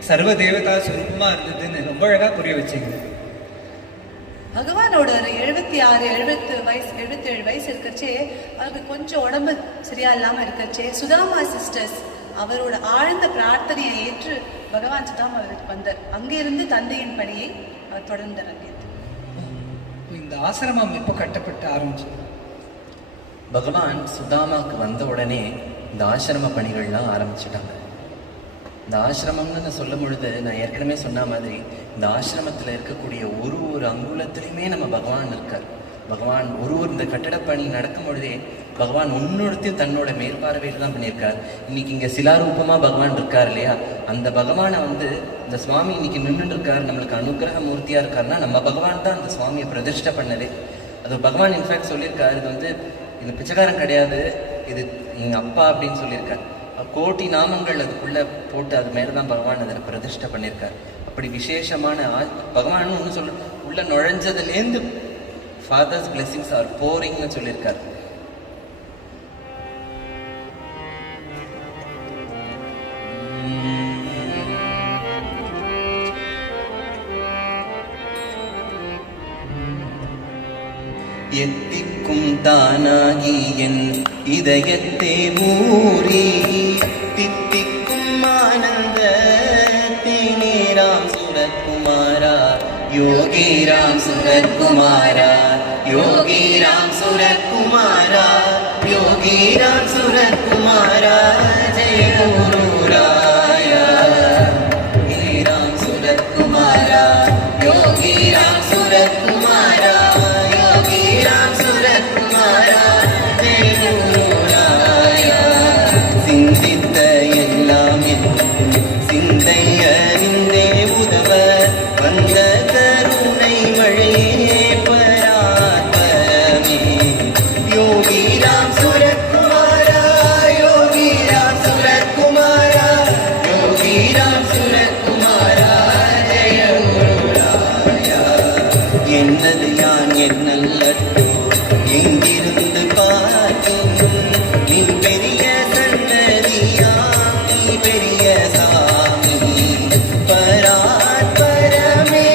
சர்வ தேவதா சுரூபமா இருந்ததுன்னு ரொம்ப அழகா புரிய வச்சீங்க. பகவானோட ஒரு 77 வயசு இருக்கச்சே அவருக்கு கொஞ்சம் உடம்பு சரியா இல்லாம இருக்கச்சே சுதாமா சிஸ்டர்ஸ் அவரோட ஆழ்ந்த பிரார்த்தனையை ஏற்று பகவான் சுதாமா அவருக்கு வந்தார். அங்கிருந்து தந்தையின் பணியை அவர் தொடர்ந்தார். அங்கே இந்த ஆசிரமம் எப்போ கட்டப்பட்டு ஆரம்பிச்சு? பகவான் சுதாமாவுக்கு வந்த உடனே இந்த ஆசிரம பணிகள்லாம் ஆரம்பிச்சிட்டாங்க. இந்த ஆசிரமம்னு நான் சொல்லும் பொழுது நான் ஏற்கனவே சொன்ன மாதிரி இந்த ஆசிரமத்தில் இருக்கக்கூடிய ஒரு அங்குலத்திலையுமே நம்ம பகவான் இருக்கார். பகவான் இந்த கட்டட பணி நடக்கும் பொழுதே பகவான் ஒன்னொருத்தையும் தன்னோட மேற்பார்வையில் தான் பண்ணியிருக்கார். இன்னைக்கு இங்கே சிலாரூபமாக பகவான் இருக்கார் இல்லையா, அந்த பகவானை இந்த சுவாமி இன்னைக்கு நின்றுட்டு இருக்கார், நம்மளுக்கு அனுகிரக மூர்த்தியாக இருக்காருன்னா நம்ம பகவான் தான் அந்த சுவாமியை பிரதிஷ்டை பண்ணதே. அது பகவான் இன்ஃபேக்ட் சொல்லியிருக்கார், இது பிச்சைக்காரன் கிடையாது, இது எங்கள் அப்பா அப்படின்னு சொல்லியிருக்கார். கோட்டி நாமங்கள் அதுக்குள்ளே போட்டு அது மேலே தான் பகவான் அதில் பிரதிஷ்டை பண்ணியிருக்கார். அப்படி விசேஷமான பகவான் ஒன்று சொல்ல உள்ள நுழைஞ்சதுலேருந்து ஃபாதர்ஸ் பிளெஸிங்ஸ் ஆர் போரிங்னு சொல்லியிருக்கார். எத்திக்கும் தானாகி என் இதயத்தே மூரி தித்திக்கும் ஆனந்த தேனேராம் சுரத்குமாரா யோகி ராம் சுரத்குமாரா யோகி ராம் சுரத்குமாரா யோகி ராம் சுரத்குமாரா ஜெய குரு ராயா யோகி ராம் சுரத்குமாரா யோகி ராம் சுரத்குமாரா சிந்தித்த எல்லாம் சிந்தை அறிந்தே உதவ வந்த கருணை மழையே பராபரமே யோகி ராம் சுரத்குமாரா யோகி ராம் சுரத்குமாரா யோகி ராம் சுரத்குமாரா ஜெய குருராயா. என்னது யான் என்னல்லட்டோ எங்கிருந்து பார்க்கும் நின் பெரிய சன்னதியாம் நீ பெரிய சாமி பராத்பரமே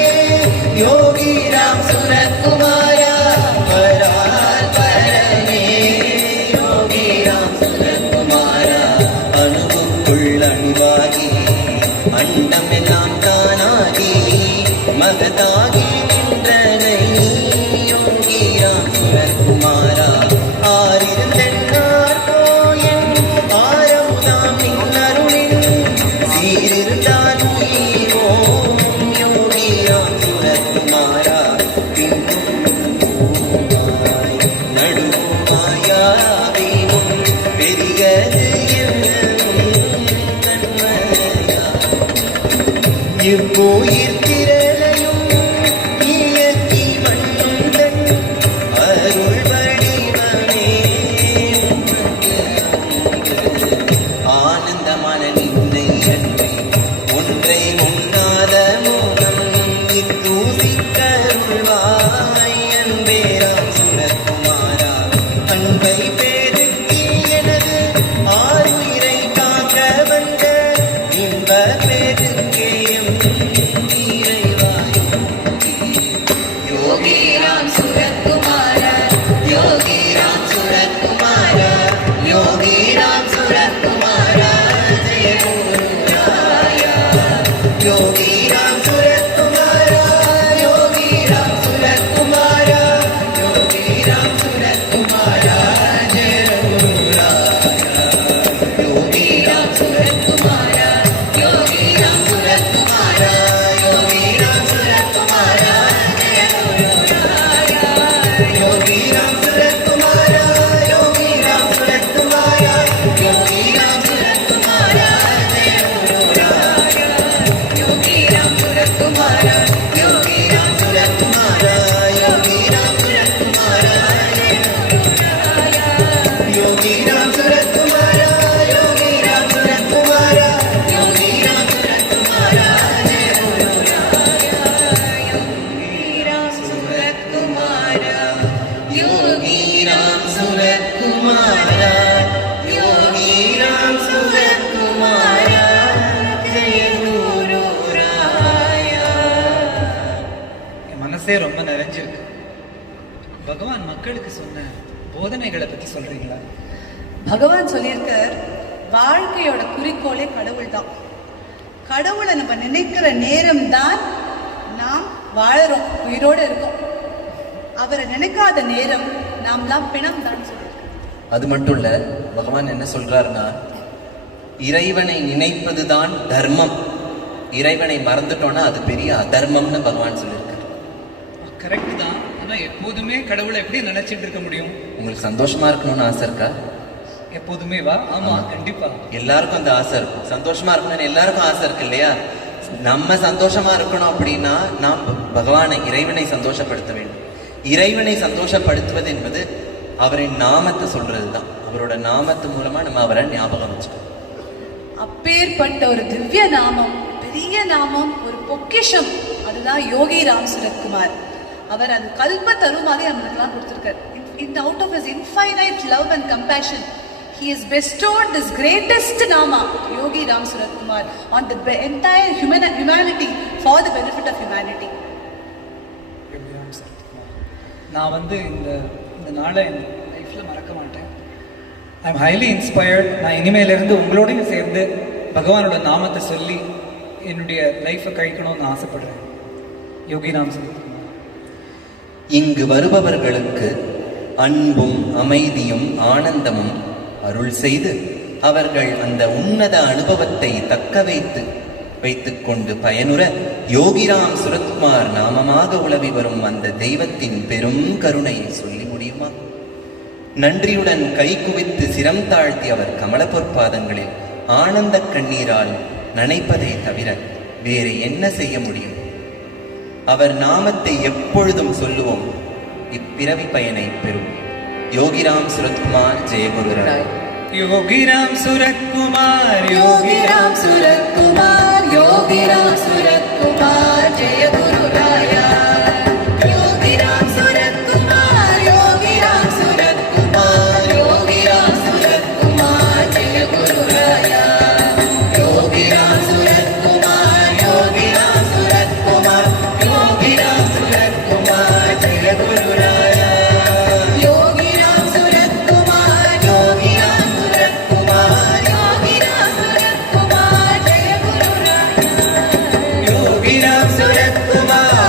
யோகி ராம் சுரத்குமாரா பராத்பரமே யோகி ராம் சுரத்குமாரா அணுவுக்குள் அணுவாகி அண்டமெல்லாம் தானாகி மகதாகி நின்றனை யோகி ராம் சுரத்குமாரா ஆறிருந்தென்னார் கோயன் ஆரமுதாம் நின்னருளின் சீரிருந்தான் உயிரோம் யோகி ராம் சுரத்குமாரா பின்னுமாய் நடுவுமாயாவினும் பெரியது என்னும் நன்மையா இவ்வுயிர் திரளையும் இயக்கி மண்ணும் தன் அருள் வடிவமே ஆனந்தமான நின்னை அன்றி ஒன்றை உண்ணாத மோகம் இத்தூசிக்கருள்வாய் அன்பேராம் சுரத்குமாரா அன்பை பெருக்கி எனது ஆறுயிரை காக்க வந்த இன்ப பெருக்கேயம் யோகி ராம் சுரத்குமாரா யோகி ராம் சுரத்குமாரா யோகி ராம் சுரத்குமாரா ஜெய குரு ராயா யோகி ராம் சுரத்குமாரா யோகி ராம் சுரத்குமாரா யோகி ராம் சுரத்குமாரா ஜெய குரு ராயா யோகி ராம் சுரத்குமாரா யோகி ராம் சுரத்குமாரா யோகி ராம் சுரத்குமாரா ஜெய குரு ராயா மனசே ரொம்ப நிறைஞ்சிருக்கு. பகவான் மக்களுக்கு சொன்ன போதனைகளை பத்தி சொல்றீங்களா? பகவான் சொல்லியிருக்கார், வாழ்க்கையோட குறிக்கோளே கடவுள் தான். கடவுளை நம்ம நினைக்கிற நேரம் தான் நாம் வாழறோம், உயிரோடு இருக்கோம். அவரை நினைக்காத நேரம் நாம்லாம் பிணம் தான் சொல்லியிருக்கோம். அது மட்டும் இல்ல, பகவான் என்ன சொல்றாருன்னா, இறைவனை நினைப்பதுதான் தர்மம், இறைவனை மறந்துட்டோம்னா அது பெரிய அதர்மம்னு பகவான் சொல்லியிருக்காரு. கரெக்ட் தான். ஆனா எப்போதுமே கடவுளை எப்படி நினைச்சிட்டு இருக்க முடியும்? உங்களுக்கு சந்தோஷமா இருக்கணும்னு ஆசை இருக்கா? எப்போதுமே வா. ஆமா, கண்டிப்பா. எல்லாருக்கும் அந்த ஆசை இருக்கும். சந்தோஷமா இருக்கணும்னு எல்லாருக்கும் ஆசை இருக்கு இல்லையா? நம்ம சந்தோஷமா இருக்கணும் அப்படின்னா நாம் பகவானை, இறைவனை சந்தோஷப்படுத்த வேண்டும். இறைவனை சந்தோஷப்படுத்துவது என்பது அவரின் நாமத்தை சொல்றதுதான். அவரோட நாமத்து மூலமா நம்ம அவரை ஞாபகம் வச்சுக்கணும். அப்பேற்பட்ட ஒரு திவ்ய நாமம், பெரிய நாமம், ஒரு பொக்கிஷம், அதுதான் யோகி ராம் சுரத்குமார். அவர் அது கல்ப தருமாறி நம்மளுக்கெல்லாம் கொடுத்திருக்கார். Out of his infinite love and compassion, he has bestowed this greatest nama, Yogi Ram Suratkumar, on the entire humanity for the benefit of humanity. நான் வந்து இந்த நாளை என் லைஃப்ல மறக்க மாட்டேன். I am highly inspired. நான் இனிமேலிருந்து உங்களோடையும் சேர்ந்து பகவானோட நாமத்தை சொல்லி என்னுடைய லைஃப்பை கழிக்கணும்னு ஆசைப்படுறேன். யோகி ராம் சுரத்குமார். இங்கு வருபவர்களுக்கு அன்பும் அமைதியும் ஆனந்தமும் அருள் செய்து அவர்கள் அந்த உன்னத அனுபவத்தை தக்க வைத்துக் கொண்டு பயனுற யோகிராம் சுரத்குமார் நாமமாக உலவி வரும் அந்த தெய்வத்தின் பெரும் கருணையை சொல்லி முடியுமா? நன்றியுடன் கை குவித்து சிரம் தாழ்த்தி அவர் கமல பொற்பாதங்களில் ஆனந்த கண்ணீரால் நனைப்பதை தவிர வேறு என்ன செய்ய முடியும்? அவர் நாமத்தை எப்பொழுதும் சொல்லுவோம். இப்பிறவி பயனை பெறும். யோகிராம் சுரத்குமார் ஜெயகுருராய். யோகிராம் சுரத்குமார், யோகிராம் சுரத்குமார், யோகிராம் சுரத்குமார் ஜெய குருராயா. யோகிராம் சுரத்குமார், யோகிராம் சுரத்குமார், யோகிராம் சுரத்குமார் ஜெய குருராயா. யோகிராம் சுரத்குமார், யோகிராம் சுரத்குமார், யோகிராம் சுரத்குமார் ஜெய குருராயா. யோகிராம் சுரத்குமார், யோகிராம் சுரத்குமார், யோகிராம் சுரத்குமார் ஜெய குருராயா. யோகிராம் சுரத்குமார்,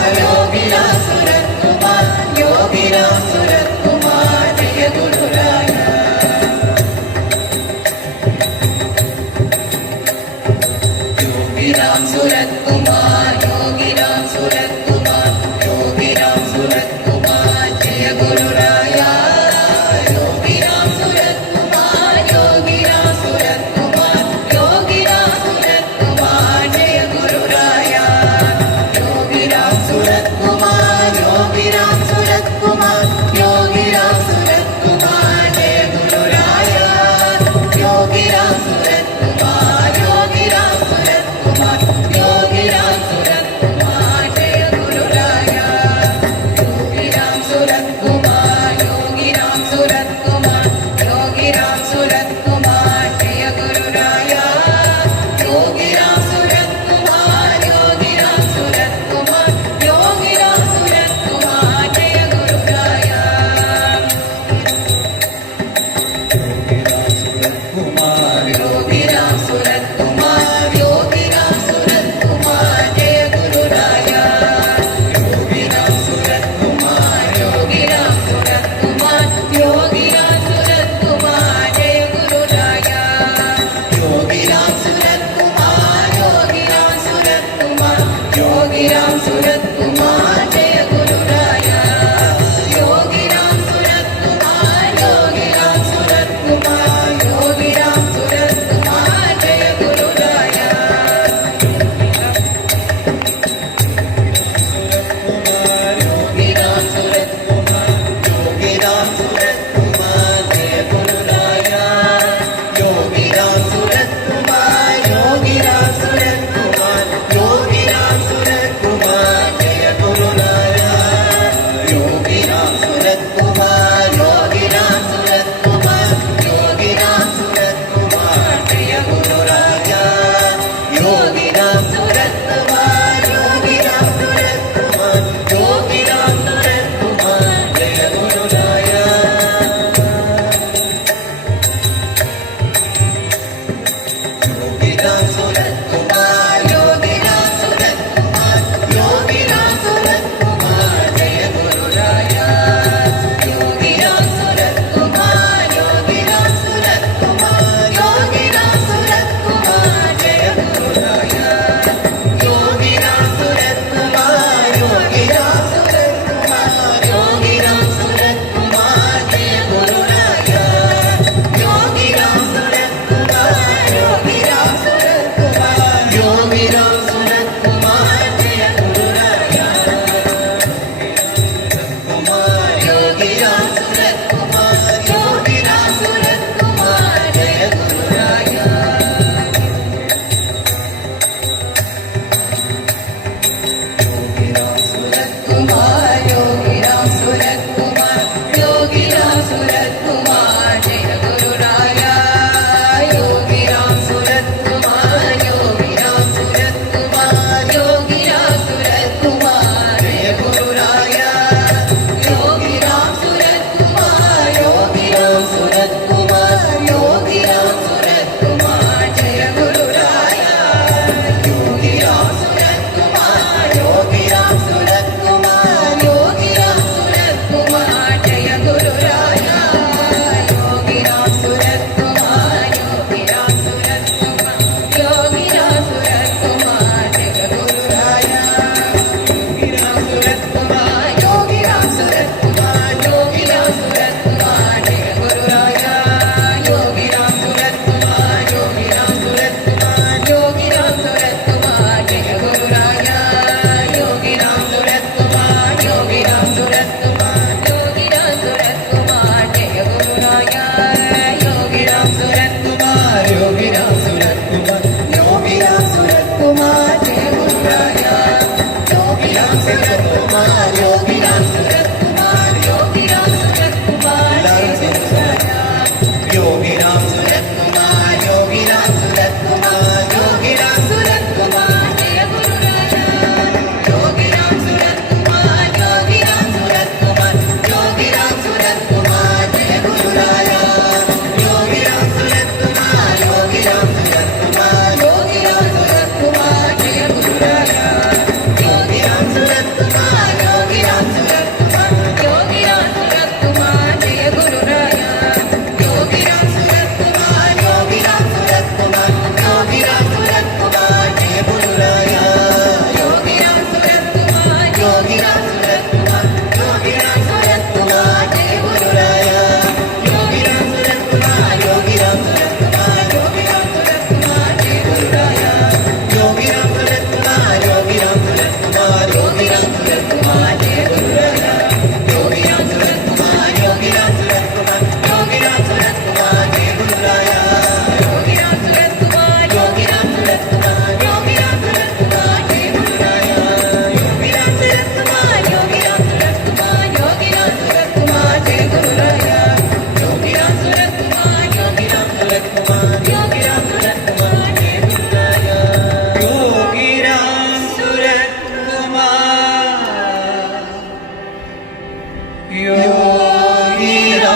योगिराम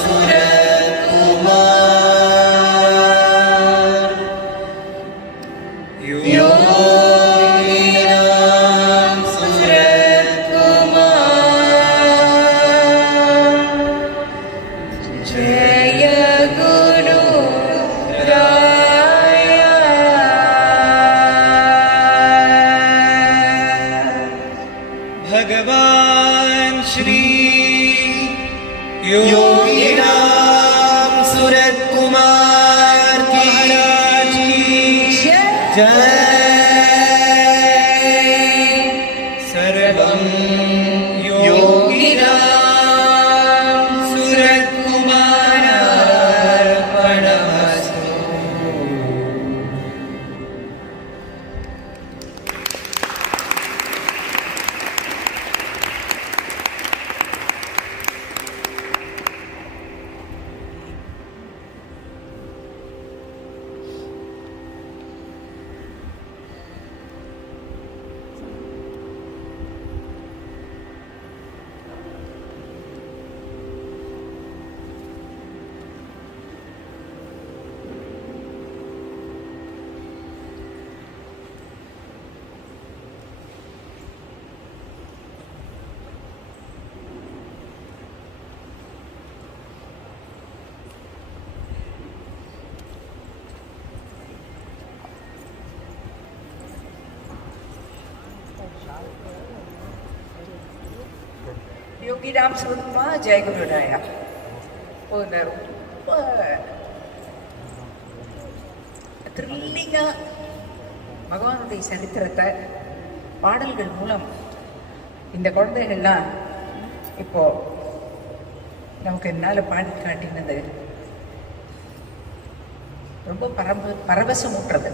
सूरतकुमार योगिराम सूरतकुमार जय गुरु भगवान श्री योगिराम सूरतकुमार महाराज की जय सर्वं योगिराम सूरतकुमारार्पणमस्तु। யோகிராம் சுரத்குமார் ஜெயகுருராயா ஒரு ரொம்ப த்ரில்லிங்கா பகவானுடைய சரித்திரத்தை பாடல்கள் மூலம் இந்த குழந்தைகள்லாம் இப்போ நமக்கு என்னால் பாடி காட்டினது ரொம்ப பரவசமூட்டுறது.